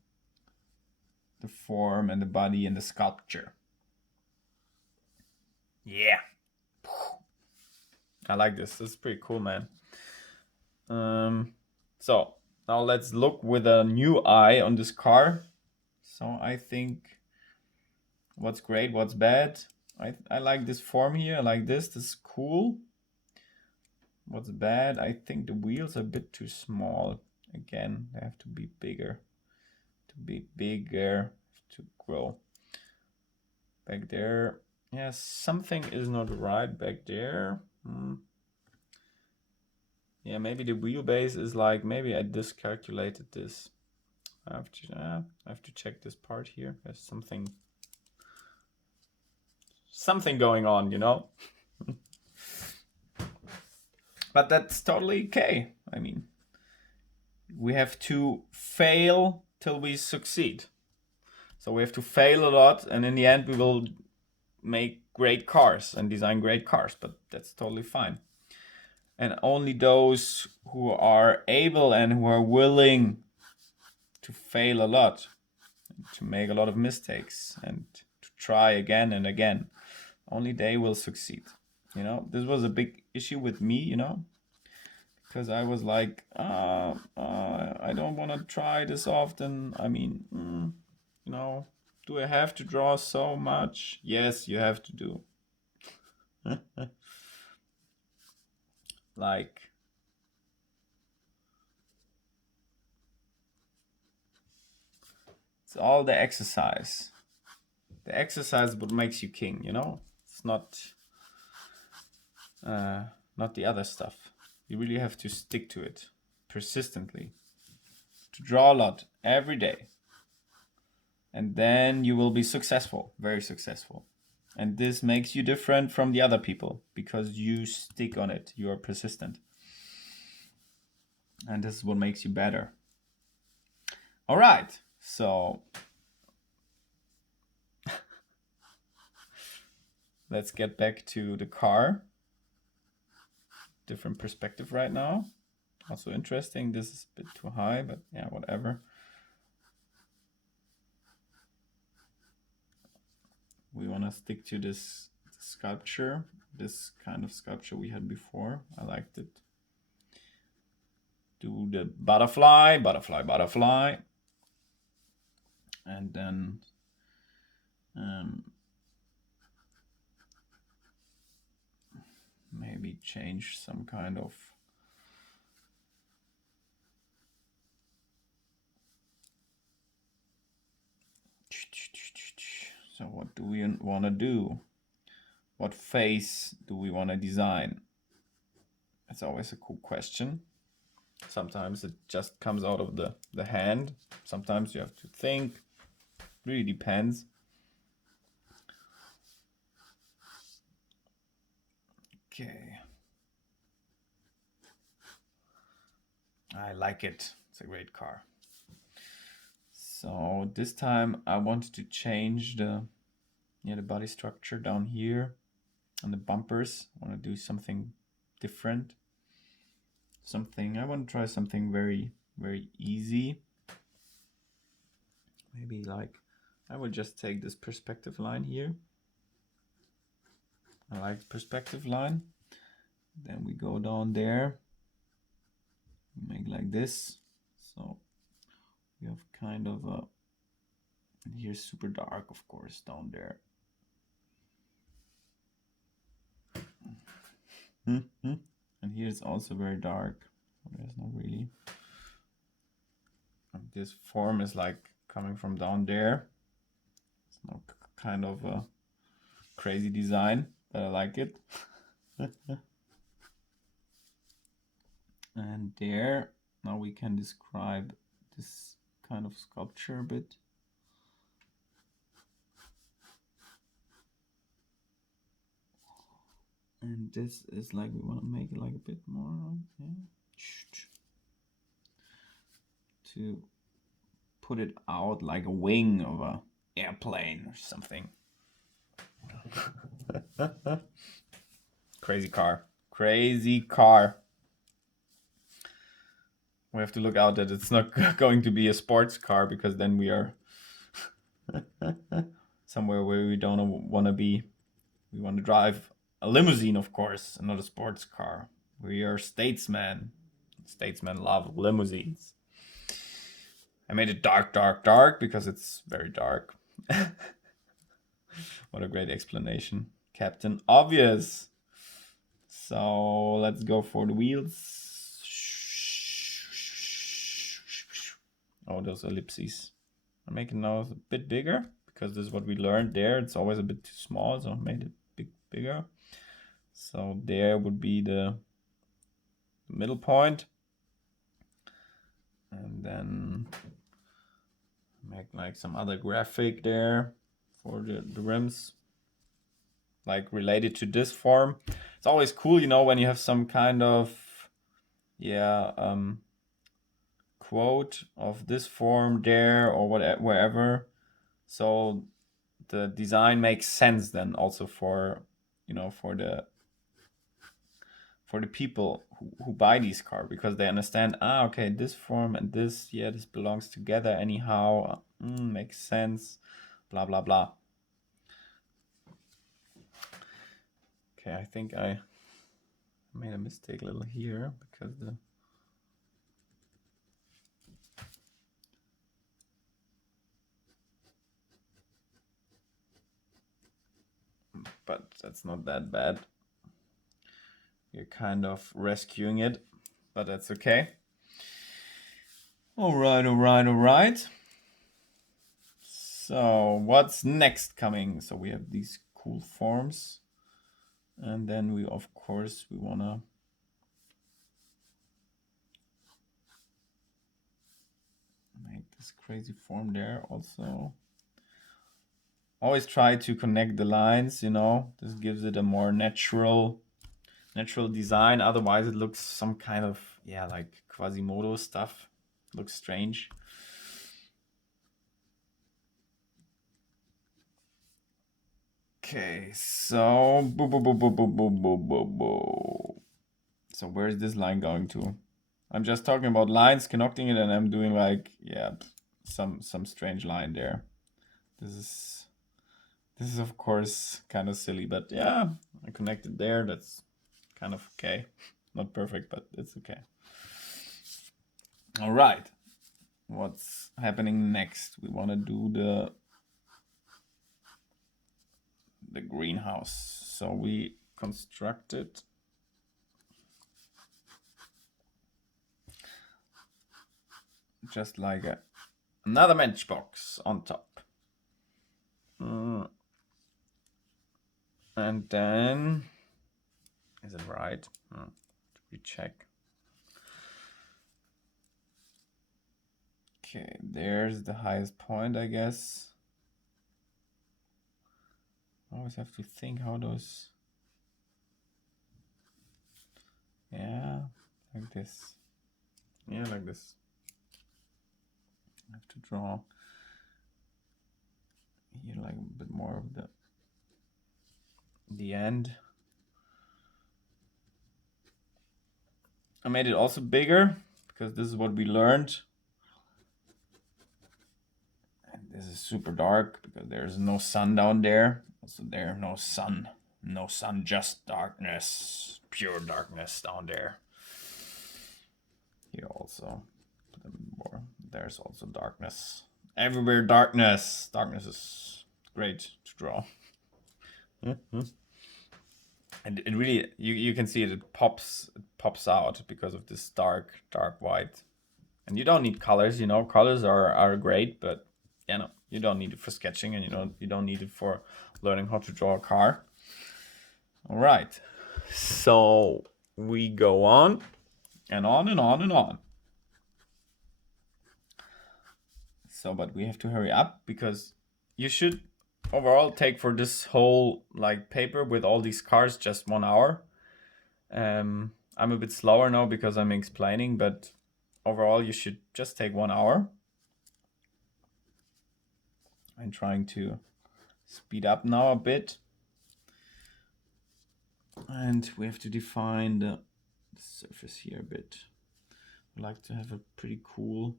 form and the body and the sculpture. Yeah. I like this. This is pretty cool, man. So now let's look with a new eye on this car. So I think what's great, what's bad. I like this form here. I like this. This is cool. What's bad? I think the wheels are a bit too small. Again, they have to be bigger. To grow. Back there. Yeah, something is not right back there. Yeah, maybe the wheelbase is like, maybe I discalculated this. I have to check this part here. There's something going on, you know? But that's totally okay. I mean, we have to fail till we succeed. So we have to fail a lot, and in the end we will make great cars and design great cars, but that's totally fine. And only those who are able and who are willing to fail a lot, to make a lot of mistakes and to try again and again, only they will succeed. You know, this was a big issue with me, you know, because I was like, I don't want to try this often. I mean, you know, do I have to draw so much? Yes, you have to do. Like, it's all the exercise. The exercise is what makes you king, you know? It's not not the other stuff. You really have to stick to it persistently, to draw a lot every day. And then you will be successful, very successful. And this makes you different from the other people because you stick on it. You are persistent. And this is what makes you better. All right, so let's get back to the car. Different perspective right now. Also interesting. This is a bit too high, but yeah, whatever. We want to stick to this sculpture, this kind of sculpture we had before. I liked it. Do the butterfly, butterfly, butterfly. And then maybe change some kind of so what do we want to do? What face do we want to design? It's always a cool question. Sometimes it just comes out of the hand. Sometimes you have to think. Really depends. Okay. I like it. It's a great car. So this time I wanted to change the body structure down here and the bumpers. I want to do something different. I want to try something very, very easy. Maybe like I will just take this perspective line here. I like the perspective line. Then we go down there, make like this. So we have kind of a, and here's super dark, of course, down there. And here's also very dark. There's not really. And this form is like coming from down there. It's not kind of a crazy design, but I like it. And there, now we can describe this kind of sculpture a bit. And this is like, we want to make it like a bit more, to put it out like a wing of a airplane or something. Crazy car. Crazy car. We have to look out that it's not going to be a sports car, because then we are somewhere where we don't want to be. We want to drive a limousine, of course, and not a sports car. We are statesmen. Statesmen love limousines. I made it dark, dark, dark because it's very dark. What a great explanation. Captain Obvious. So let's go for the wheels. Oh, those ellipses. I'm making now a bit bigger because this is what we learned there. It's always a bit too small, so I made it bigger. So there would be the middle point. And then make like some other graphic there for the rims, like related to this form. It's always cool, when you have some kind of quote of this form there or whatever, wherever. So the design makes sense then also for for the people who buy these cars, because they understand, okay, this form and this, this belongs together anyhow, makes sense, blah blah blah. Okay, I think I made a mistake a little here because but that's not that bad. You're kind of rescuing it, but that's okay. All right. So what's next coming? So we have these cool forms. And then we, of course, we wanna make this crazy form there also. Always try to connect the lines, you know, this gives it a more natural design. Otherwise it looks some kind of, yeah, like Quasimodo stuff. Looks strange. Okay, so so where is this line going to? I'm just talking about lines, connecting it, and I'm doing like, yeah, some strange line there. This is of course kind of silly, but yeah, I connected there. That's kind of okay. Not perfect, but it's okay. All right. What's happening next? We want to do the greenhouse. So we constructed just like another matchbox on top. And then, is it right? We check. Okay, there's the highest point, I guess. I always have to think how those, yeah, like this. Yeah, like this. I have to draw here like a bit more of the end. I made it also bigger because this is what we learned. And this is super dark because there's no sun down there. Also there, no sun. No sun, just darkness. Pure darkness down there. Here also. More. There's also darkness. Everywhere darkness. Darkness is great to draw. And it really, you can see it pops out because of this dark white. And you don't need colors, you know, colors are great, but you know, you don't need it for sketching, and you don't need it for learning how to draw a car. All right, so we go on and on and on and on. So, but we have to hurry up because you should overall take for this whole like paper with all these cars just 1 hour. I'm a bit slower now because I'm explaining, but overall you should just take 1 hour. I'm trying to speed up now a bit. And we have to define the surface here a bit. I'd like to have a pretty cool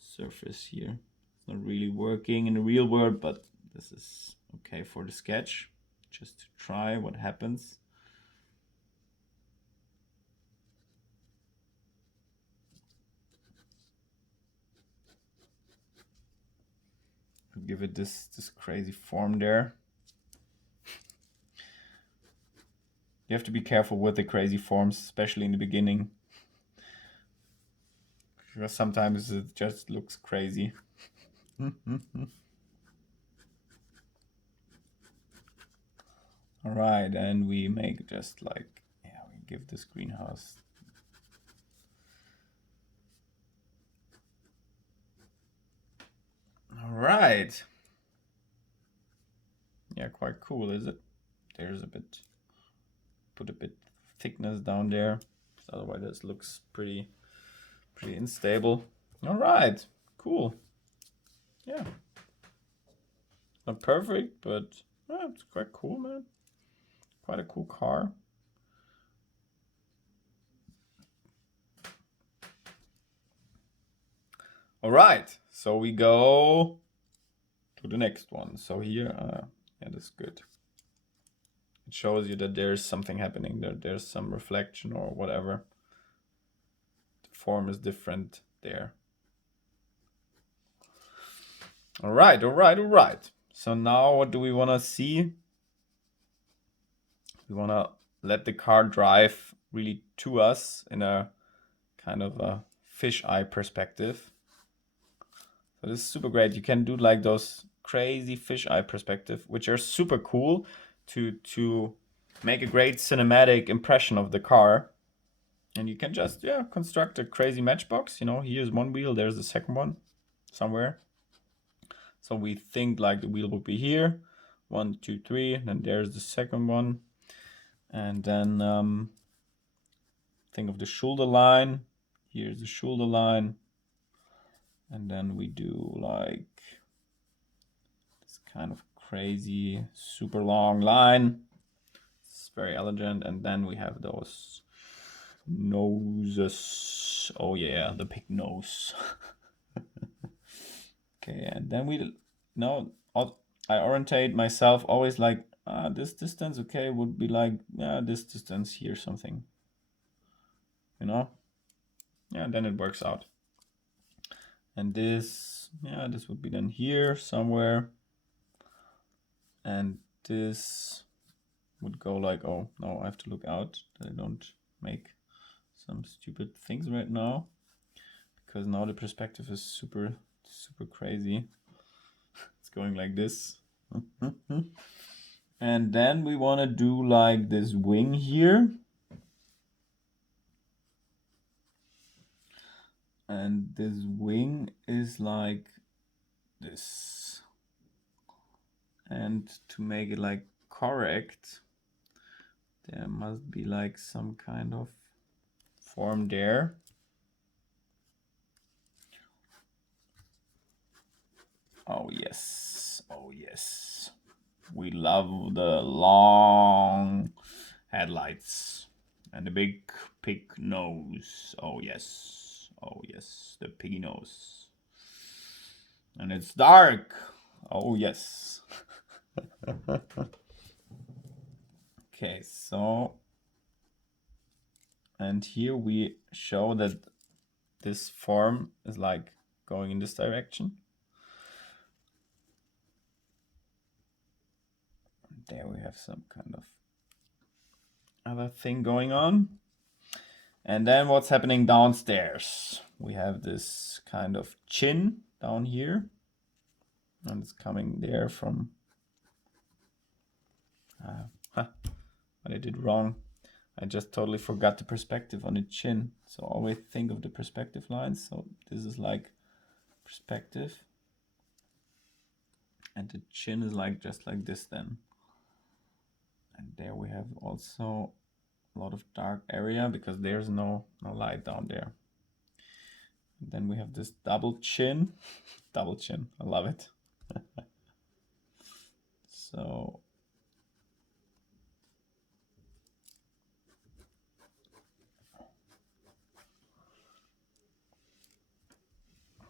surface here. It's not really working in the real world, but this is okay for the sketch, just to try what happens. Give it this crazy form there. You have to be careful with the crazy forms, especially in the beginning, because sometimes it just looks crazy. All right, and we make just like, yeah, we give this greenhouse. All right. Yeah, quite cool, is it? There's a bit, put a bit thickness down there, otherwise this looks pretty unstable. All right, cool. Yeah, not perfect, but yeah, it's quite cool, man. Quite a cool car. All right, so we go to the next one. So here, yeah, that's good. It shows you that there's something happening there. There's some reflection or whatever. The form is different there. All right, all right, all right. So now what do we want to see? We want to let the car drive really to us in a kind of a fisheye perspective. So this is super great. You can do like those crazy fisheye perspective, which are super cool to make a great cinematic impression of the car. And you can just, yeah, construct a crazy matchbox. You know, here's one wheel, there's the second one somewhere. So we think like the wheel would be here, 1, 2, 3, and then there's the second one. And then think of the shoulder line. Here's the shoulder line. And then we do like this kind of crazy, super long line. It's very elegant. And then we have those noses. Oh yeah, the pig nose. Okay, and then I orientate myself always like this distance, okay, would be like this distance here, something, you know? Yeah, and then it works out. And this, yeah, this would be then here somewhere. And this would go like, oh no, I have to look out that I don't make some stupid things right now, because now the perspective is super crazy. It's going like this. And then we want to do like this wing here. And this wing is like this. And to make it like correct, there must be like some kind of form there. Oh yes, oh yes. We love the long headlights and the big pig nose. Oh yes, the piggy nose. And it's dark. Oh yes. Okay, so, and here we show that this form is like going in this direction. There we have some kind of other thing going on. And then what's happening downstairs? We have this kind of chin down here. And it's coming there from... But I did wrong. I just totally forgot the perspective on the chin. So always think of the perspective lines. So this is like perspective. And the chin is like just like this then. And there we have also a lot of dark area because there's no light down there. And then we have this double chin. Double chin, I love it. So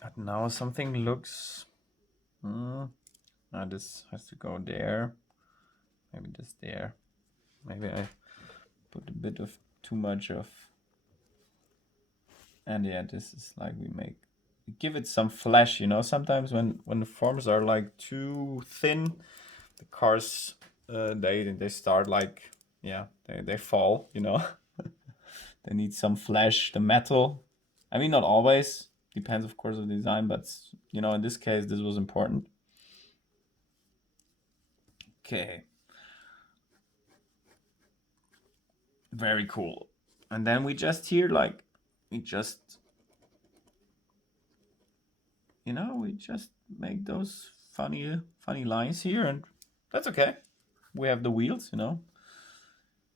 but now something looks this has to go there. Maybe this there. Maybe I put a bit of too much of, and yeah, this is like we give it some flesh, you know. Sometimes when the forms are like too thin, the cars they start like, yeah, they fall, you know. They need some flesh, the metal. I mean, not always, depends of course of the design, but you know, in this case this was important. Okay, very cool. And then we just here like we just make those funny lines here, and that's okay. We have the wheels, you know.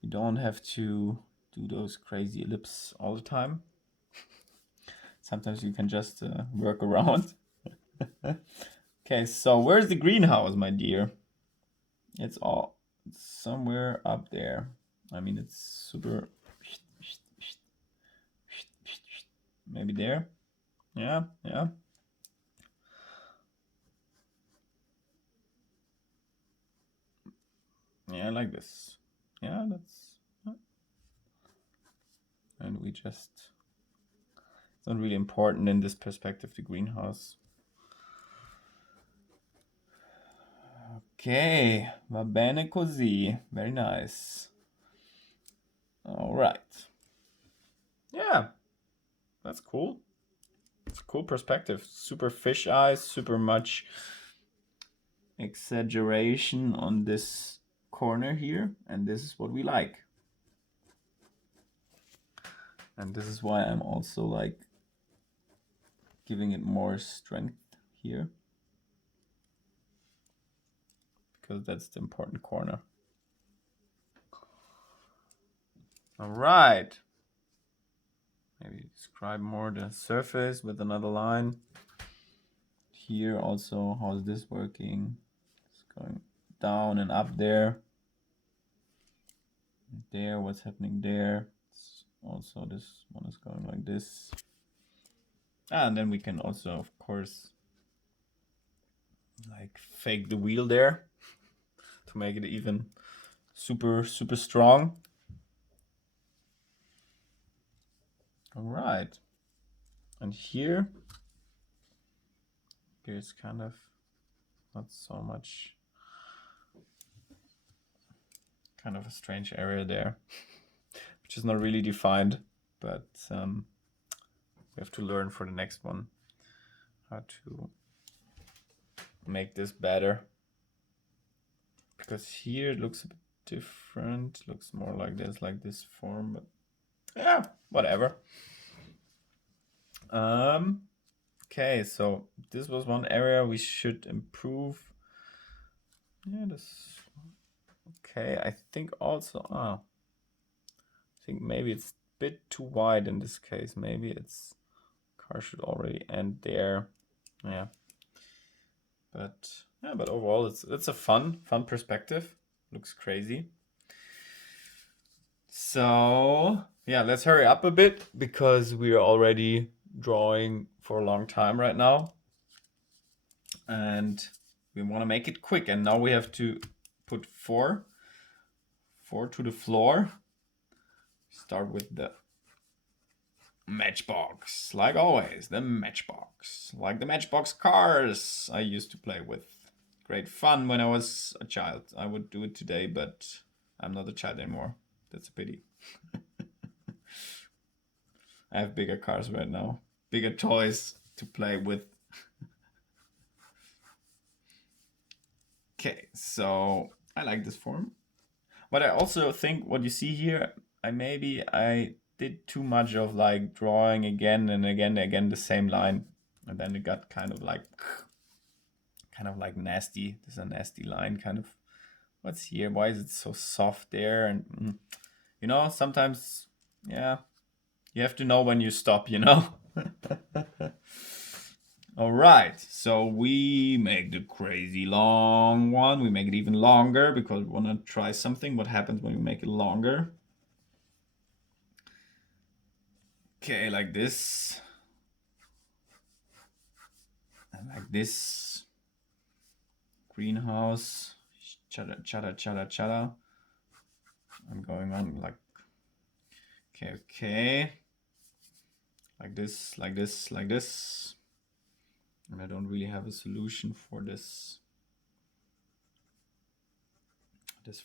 You don't have to do those crazy ellipses all the time. Sometimes you can just work around. Okay, so where's the greenhouse, my dear? It's all somewhere up there. I mean, it's super... Maybe there? Yeah. Yeah, like this. Yeah, that's... And we just... It's not really important in this perspective, the greenhouse. Okay, va bene così. Very nice. All right. Yeah, that's cool. It's a cool perspective. Super fish eyes, super much exaggeration on this corner here, and this is what we like. And this is why I'm also like giving it more strength here, because that's the important corner. All right. Maybe describe more the surface with another line. Here also, how's this working? It's going down and up there. There, what's happening there? It's also, this one is going like this. And then we can also, of course, like fake the wheel there to make it even super strong. All right. And here's kind of not so much, kind of a strange area there, which is not really defined, but we have to learn for the next one how to make this better, because here it looks a bit different, looks more like this form, but yeah, whatever. Okay, so this was one area we should improve. Yeah, this okay. I think also I think maybe it's a bit too wide in this case. Maybe it's car should already end there. Yeah. But yeah, but overall it's a fun perspective. Looks crazy. So yeah, let's hurry up a bit because we are already drawing for a long time right now. And we want to make it quick. And now we have to put four to the floor. Start with the matchbox, like always, the matchbox, like the matchbox cars I used to play with. Great fun when I was a child. I would do it today, but I'm not a child anymore. That's a pity. I have bigger cars right now, bigger toys to play with. Okay, so I like this form. But I also think what you see here, I did too much of like drawing again and again the same line, and then it got kind of like nasty. There's a nasty line kind of. What's here? Why is it so soft there? And you know, sometimes, yeah, you have to know when you stop, you know. All right, so we make the crazy long one. We make it even longer because we want to try something. What happens when we make it longer? Okay, like this. And like this. Greenhouse. Chada, chada, chada, chada. I'm going on like, okay. Like this, like this, like this. And I don't really have a solution for this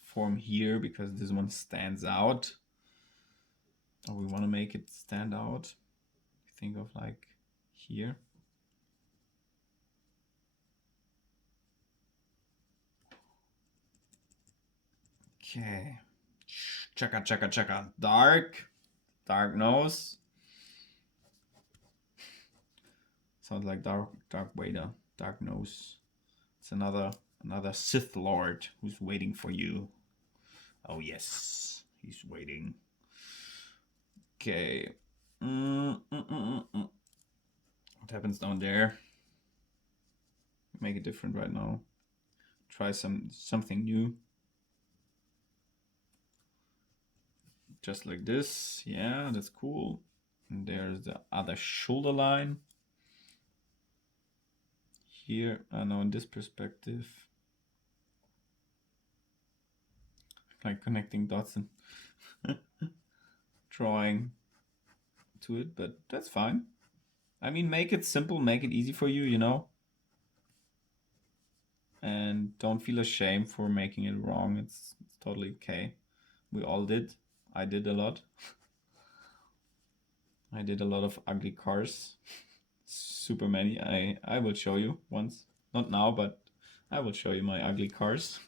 form here because this one stands out. Oh, we want to make it stand out. Think of like here. Okay. Checka, checka, checka. Dark nose. Sounds like Darth Vader. Dark nose. It's another Sith Lord who's waiting for you. Oh yes, he's waiting. Okay. What happens down there? Make it different right now. Try something new. Just like this. Yeah, that's cool. And there's the other shoulder line. Here, now in this perspective. Like connecting dots and drawing to it, but that's fine. I mean, make it simple, make it easy for you, you know? And don't feel ashamed for making it wrong. It's totally okay. We all did. I did a lot. I did a lot of ugly cars. Super many. I will show you once. Not now, but I will show you my ugly cars.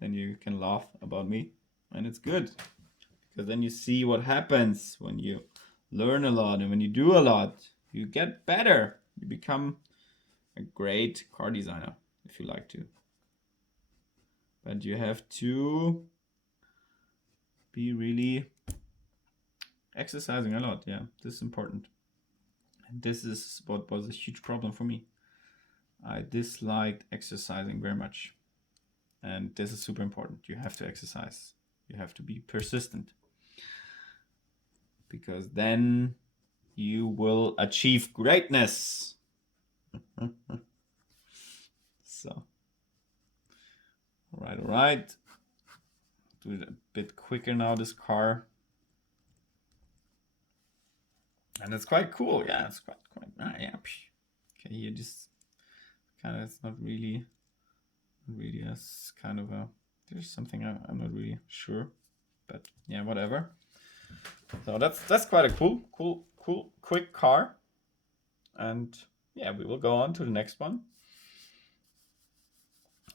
then you can laugh about me, and it's good because then you see what happens when you learn a lot and when you do a lot, you get better. You become a great car designer if you like to. But you have to be really exercising a lot. Yeah, this is important. And this is what was a huge problem for me. I disliked exercising very much. And this is super important. You have to exercise. You have to be persistent. Because then you will achieve greatness. So, all right. Do it a bit quicker now, this car. And it's quite cool. Yeah, it's quite yeah. Okay, you just kind of, it's not really as kind of a, there's something I'm not really sure, but yeah, whatever. So that's quite a cool, quick car. And yeah, we will go on to the next one.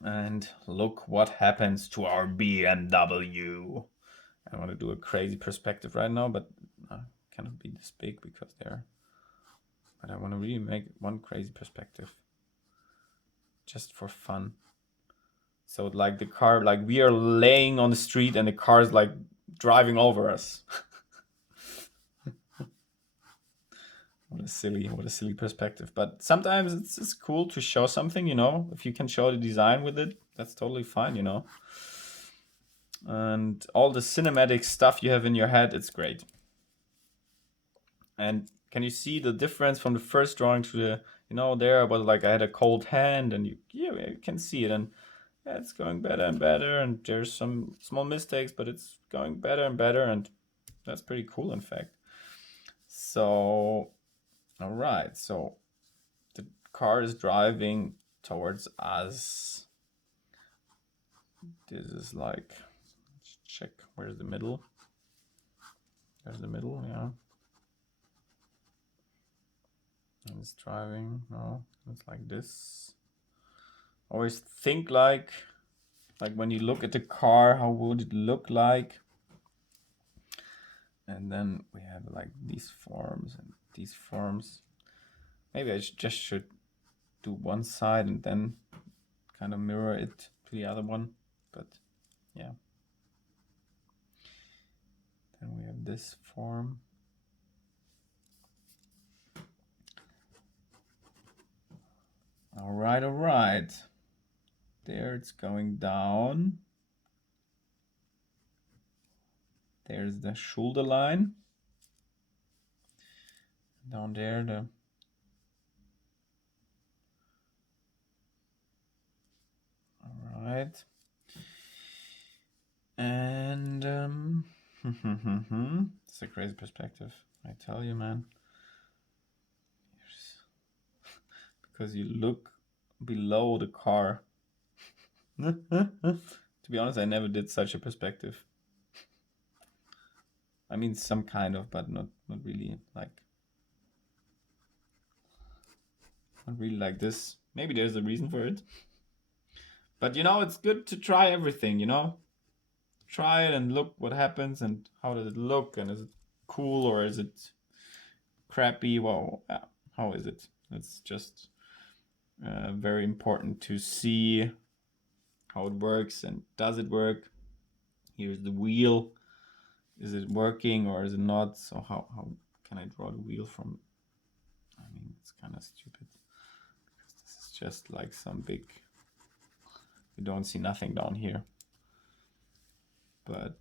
And look what happens to our BMW. I want to do a crazy perspective right now, but I cannot be this big because but I want to really make one crazy perspective just for fun. So like the car, like we are laying on the street and the car is like driving over us. What a silly perspective. But sometimes it's cool to show something, you know, if you can show the design with it, that's totally fine, you know. And all the cinematic stuff you have in your head, it's great. And can you see the difference from the first drawing to the, you know, there was like I had a cold hand, and you can see it, and yeah, it's going better and better, and there's some small mistakes, but it's going better and better, and that's pretty cool, in fact. So, all right, so the car is driving towards us. This is like, let's check, where's the middle? There's the middle, yeah. And it's driving, no, it's like this. Always think like when you look at the car, how would it look like? And then we have like these forms and these forms. Maybe I just should do one side and then kind of mirror it to the other one. But yeah. Then we have this form. All right. There it's going down. There's the shoulder line. Down there, the all right. And it's a crazy perspective, I tell you, man. Because you look below the car. To be honest, I never did such a perspective. I mean, some kind of, but not really like, not really like this. Maybe there's a reason for it. But you know, it's good to try everything, you know? Try it and look what happens and how does it look, and is it cool or is it crappy? Well, how is it? It's just very important to see how it works and does it work. Here's the wheel. Is it working or is it not? So how can I draw the wheel from? I mean, it's kind of stupid because this is just like some big, you don't see nothing down here, but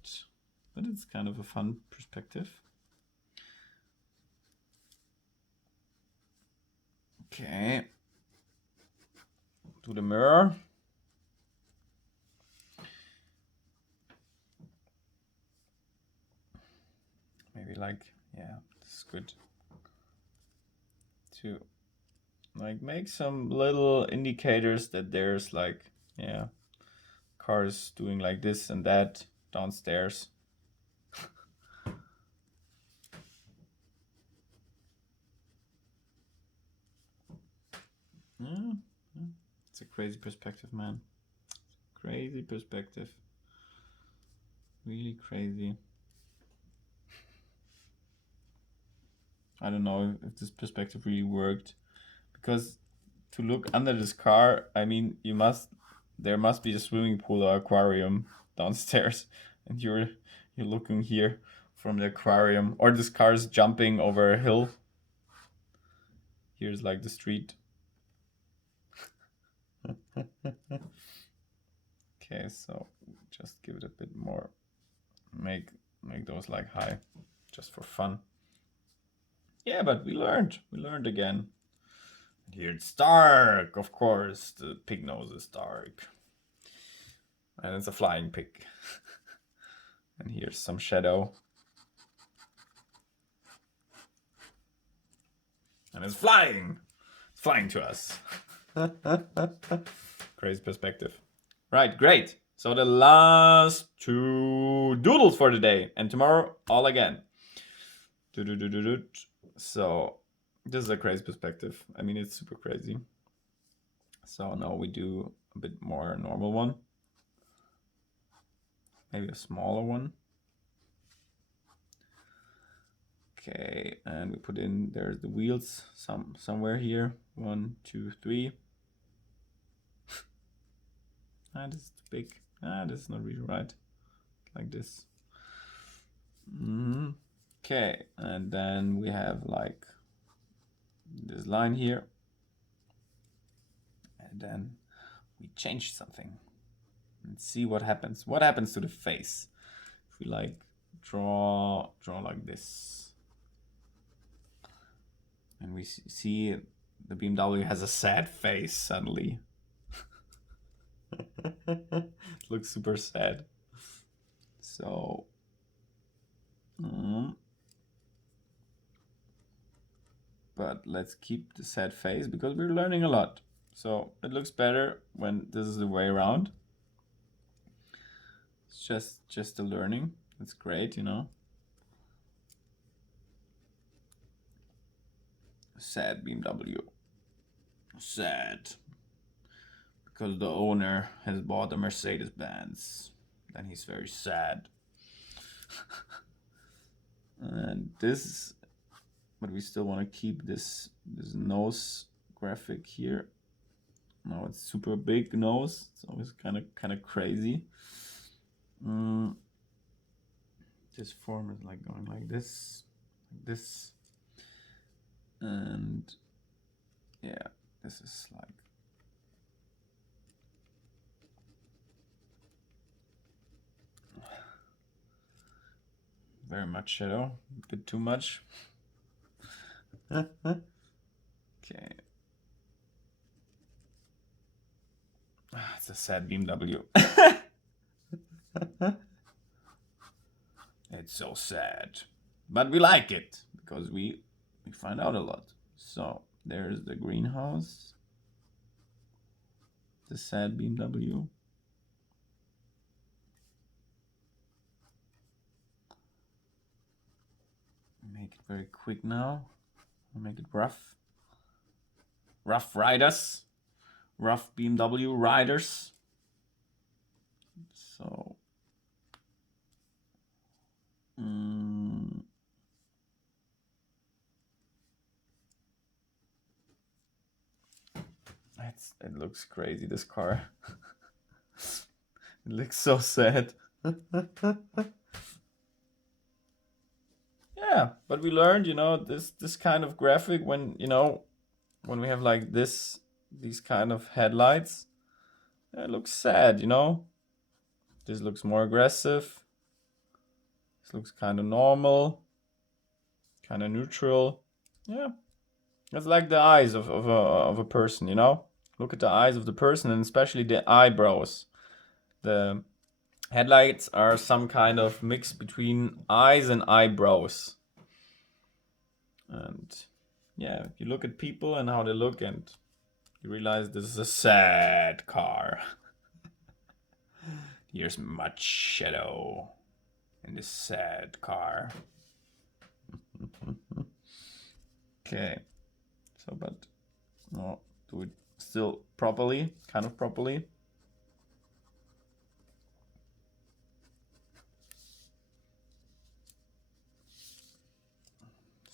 it's kind of a fun perspective. Okay, to the mirror. Maybe like, yeah, this is good to like make some little indicators that there's like, yeah, cars doing like this and that downstairs. Yeah, it's a crazy perspective, man. Crazy perspective. Really crazy. I don't know if this perspective really worked, because to look under this car, I mean, there must be a swimming pool or aquarium downstairs, and you're looking here from the aquarium, or this car is jumping over a hill. Here's like the street. Okay, so just give it a bit more. Make those like high, just for fun. Yeah, but we learned again. Here it's dark, of course. The pig nose is dark. And it's a flying pig. And here's some shadow. And it's flying. It's flying to us. Crazy perspective. Right, great. So the last 2 doodles for the day. And tomorrow, all again. So this is a crazy perspective. I mean, it's super crazy. So now we do a bit more normal one. Maybe a smaller one. Okay, and we put in, there's the wheels somewhere here. 1, 2, 3. This is too big. This is not really right. Like this. Okay, and then we have like this line here. And then we change something. And see what happens. What happens to the face? If we like draw like this. And we see the BMW has a sad face suddenly. It looks super sad. So, but let's keep the sad face because we're learning a lot. So it looks better when this is the way around. It's just the learning. It's great, you know. Sad BMW. Sad. Because the owner has bought a Mercedes-Benz. Then he's very sad. And this, but we still want to keep this nose graphic here. Now it's super big nose. It's always kind of crazy. This form is like going like this, and yeah, this is like very much shadow, a bit too much. Okay. It's a sad BMW. It's so sad, but we like it because we find out a lot. So there's the greenhouse, the sad BMW. Make it very quick now. Make it rough. Rough riders. Rough BMW riders. So it looks crazy, this car. It looks so sad. Yeah, but we learned, you know, this kind of graphic when, you know, when we have like these kind of headlights, it looks sad, you know. This looks more aggressive. This looks kind of normal, kind of neutral. Yeah, it's like the eyes of a person, you know. Look at the eyes of the person, and especially the eyebrows. The headlights are some kind of mix between eyes and eyebrows. And yeah, you look at people and how they look, and you realize this is a sad car. Here's much shadow in this sad car. Okay, so but no, do it still properly, kind of properly.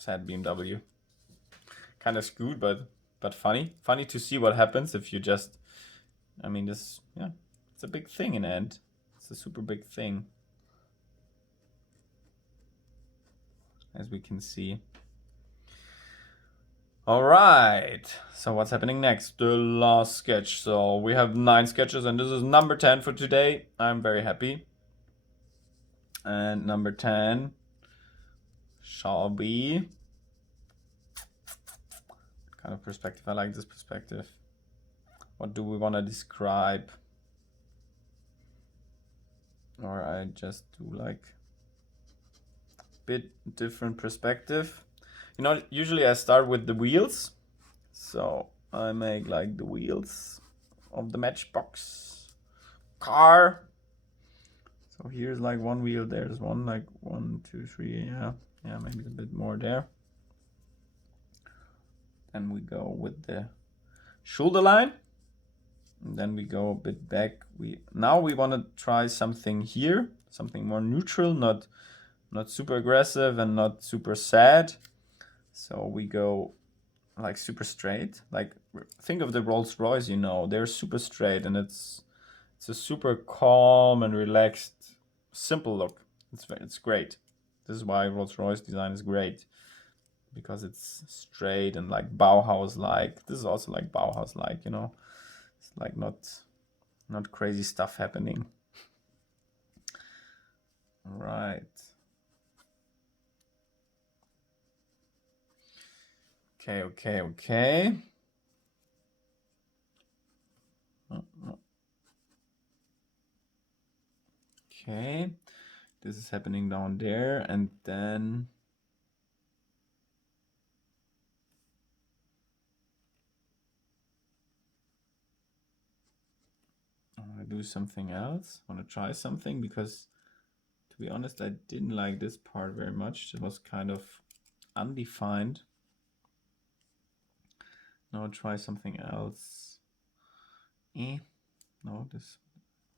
Sad BMW. Kind of screwed, but funny. Funny to see what happens if you just, I mean, this, yeah, it's a big thing in the end. It's a super big thing, as we can see. All right, so what's happening next? The last sketch. So we have 9 sketches, and this is number 10 for today. I'm very happy. And number 10 shall be, what kind of perspective? I like this perspective. What do we want to describe? Or I just do like a bit different perspective. You know, usually I start with the wheels. So I make like the wheels of the matchbox car. So here's like one wheel, there's one, like 1, 2, 3, yeah, maybe a bit more there. Then we go with the shoulder line. And then we go a bit back. Now we want to try something here, something more neutral, not super aggressive and not super sad. So we go like super straight. Like think of the Rolls Royce, you know, they're super straight, and it's a super calm and relaxed, simple look. It's great. This is why Rolls Royce design is great, because it's straight and like Bauhaus-like. This is also like Bauhaus-like, you know. It's like not crazy stuff happening. All right. Okay. Okay, this is happening down there, and then I want to do something else. I want to try something, because to be honest, I didn't like this part very much. It was kind of undefined. Now I'll try something else. No, this,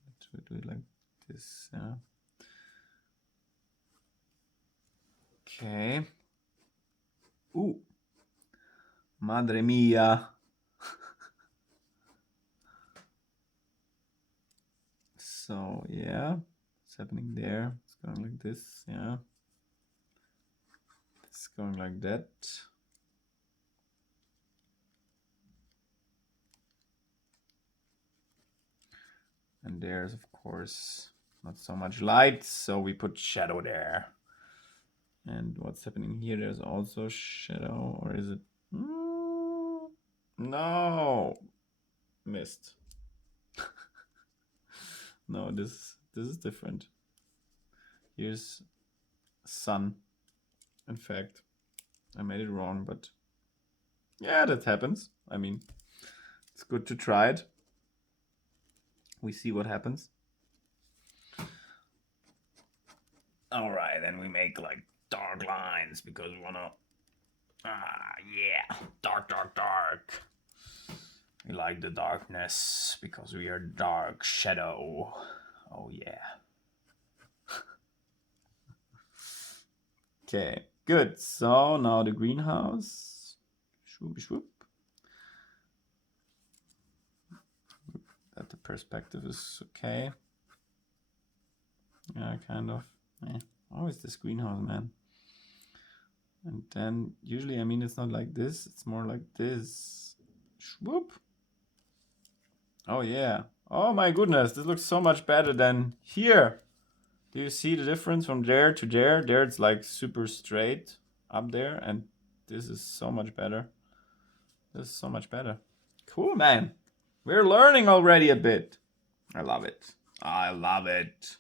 let's do it like this, yeah. Okay. Ooh. Madre mia. So yeah, it's happening there. It's going like this, yeah. It's going like that. And there's, of course, not so much light, so we put shadow there. And what's happening here? There's also shadow, or is it? No, missed. No, this is different. Here's sun. In fact, I made it wrong, but yeah, that happens. I mean, it's good to try it. We see what happens. All right, then we make like dark lines, because we wanna, yeah, dark. We like the darkness because we are dark shadow. Oh yeah. Okay, good. So now the greenhouse. Swoop. That the perspective is okay. Yeah, kind of. Always this greenhouse, man. And then usually, I mean, it's not like this. It's more like this. Swoop. Oh yeah. Oh my goodness, this looks so much better than here. Do you see the difference from there to there? There it's like super straight up there, and this is so much better. This is so much better. Cool, man. We're learning already a bit. I love it. I love it.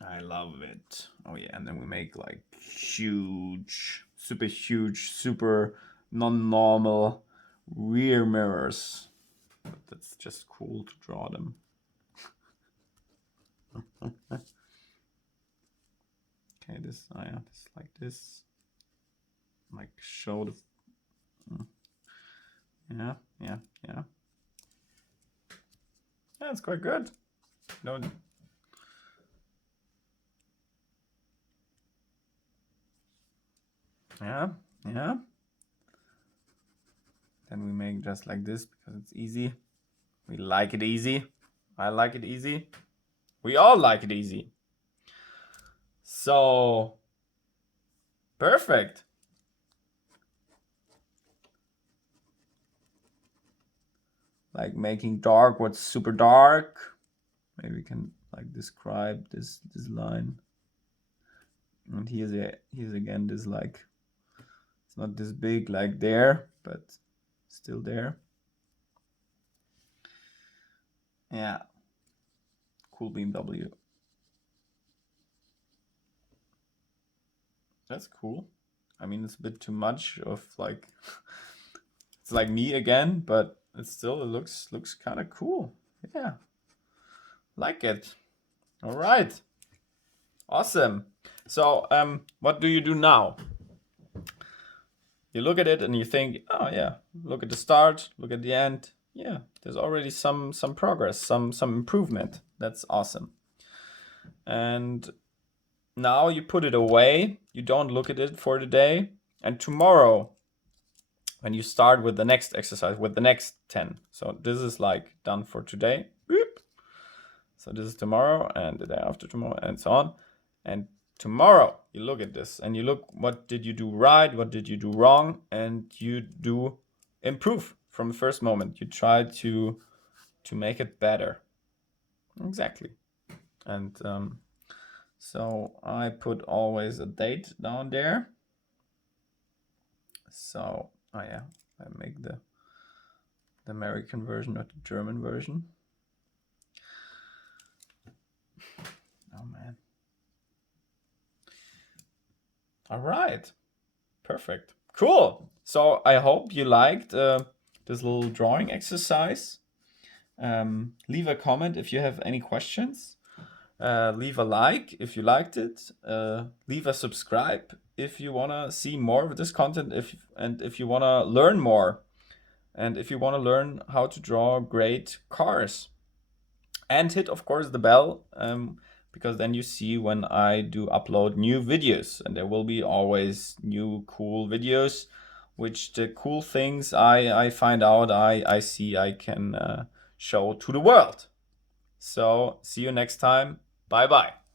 I love it. Oh yeah, and then we make like huge, super non-normal rear mirrors. But that's just cool to draw them. Okay, this, oh yeah, this like this. Like show the, yeah. Yeah, it's quite good. No, Yeah, yeah. Then we make just like this because it's easy. We like it easy. I like it easy. We all like it easy. So, perfect. Like making dark what's super dark. Maybe we can like describe this line. And here's again this like, it's not this big like there, but still there. Yeah. Cool BMW. That's cool. I mean, it's a bit too much of like, it's like me again, but it looks kind of cool. Yeah. Like it. All right. Awesome. So, what do you do now? You look at it and you think, oh yeah, look at the start, look at the end. Yeah, there's already some progress, some improvement. That's awesome. And now you put it away. You don't look at it for the day. And tomorrow, when you start with the next exercise, with the next 10. So this is like done for today. Boop. So this is tomorrow and the day after tomorrow and so on. And tomorrow you look at this and you look, what did you do right? What did you do wrong? And you do improve from the first moment. You try to make it better. Exactly. And so I put always a date down there. So, oh yeah, I make the American version or the German version. Oh man. All right. Perfect. Cool. So I hope you liked this little drawing exercise. Leave a comment if you have any questions. Leave a like if you liked it. Leave a subscribe if you want to see more of this content, if you want to learn more, and if you want to learn how to draw great cars. And hit, of course, the bell, because then you see when I do upload new videos, and there will be always new cool videos, which the cool things I find out, I see I can show to the world. So see you next time. Bye bye.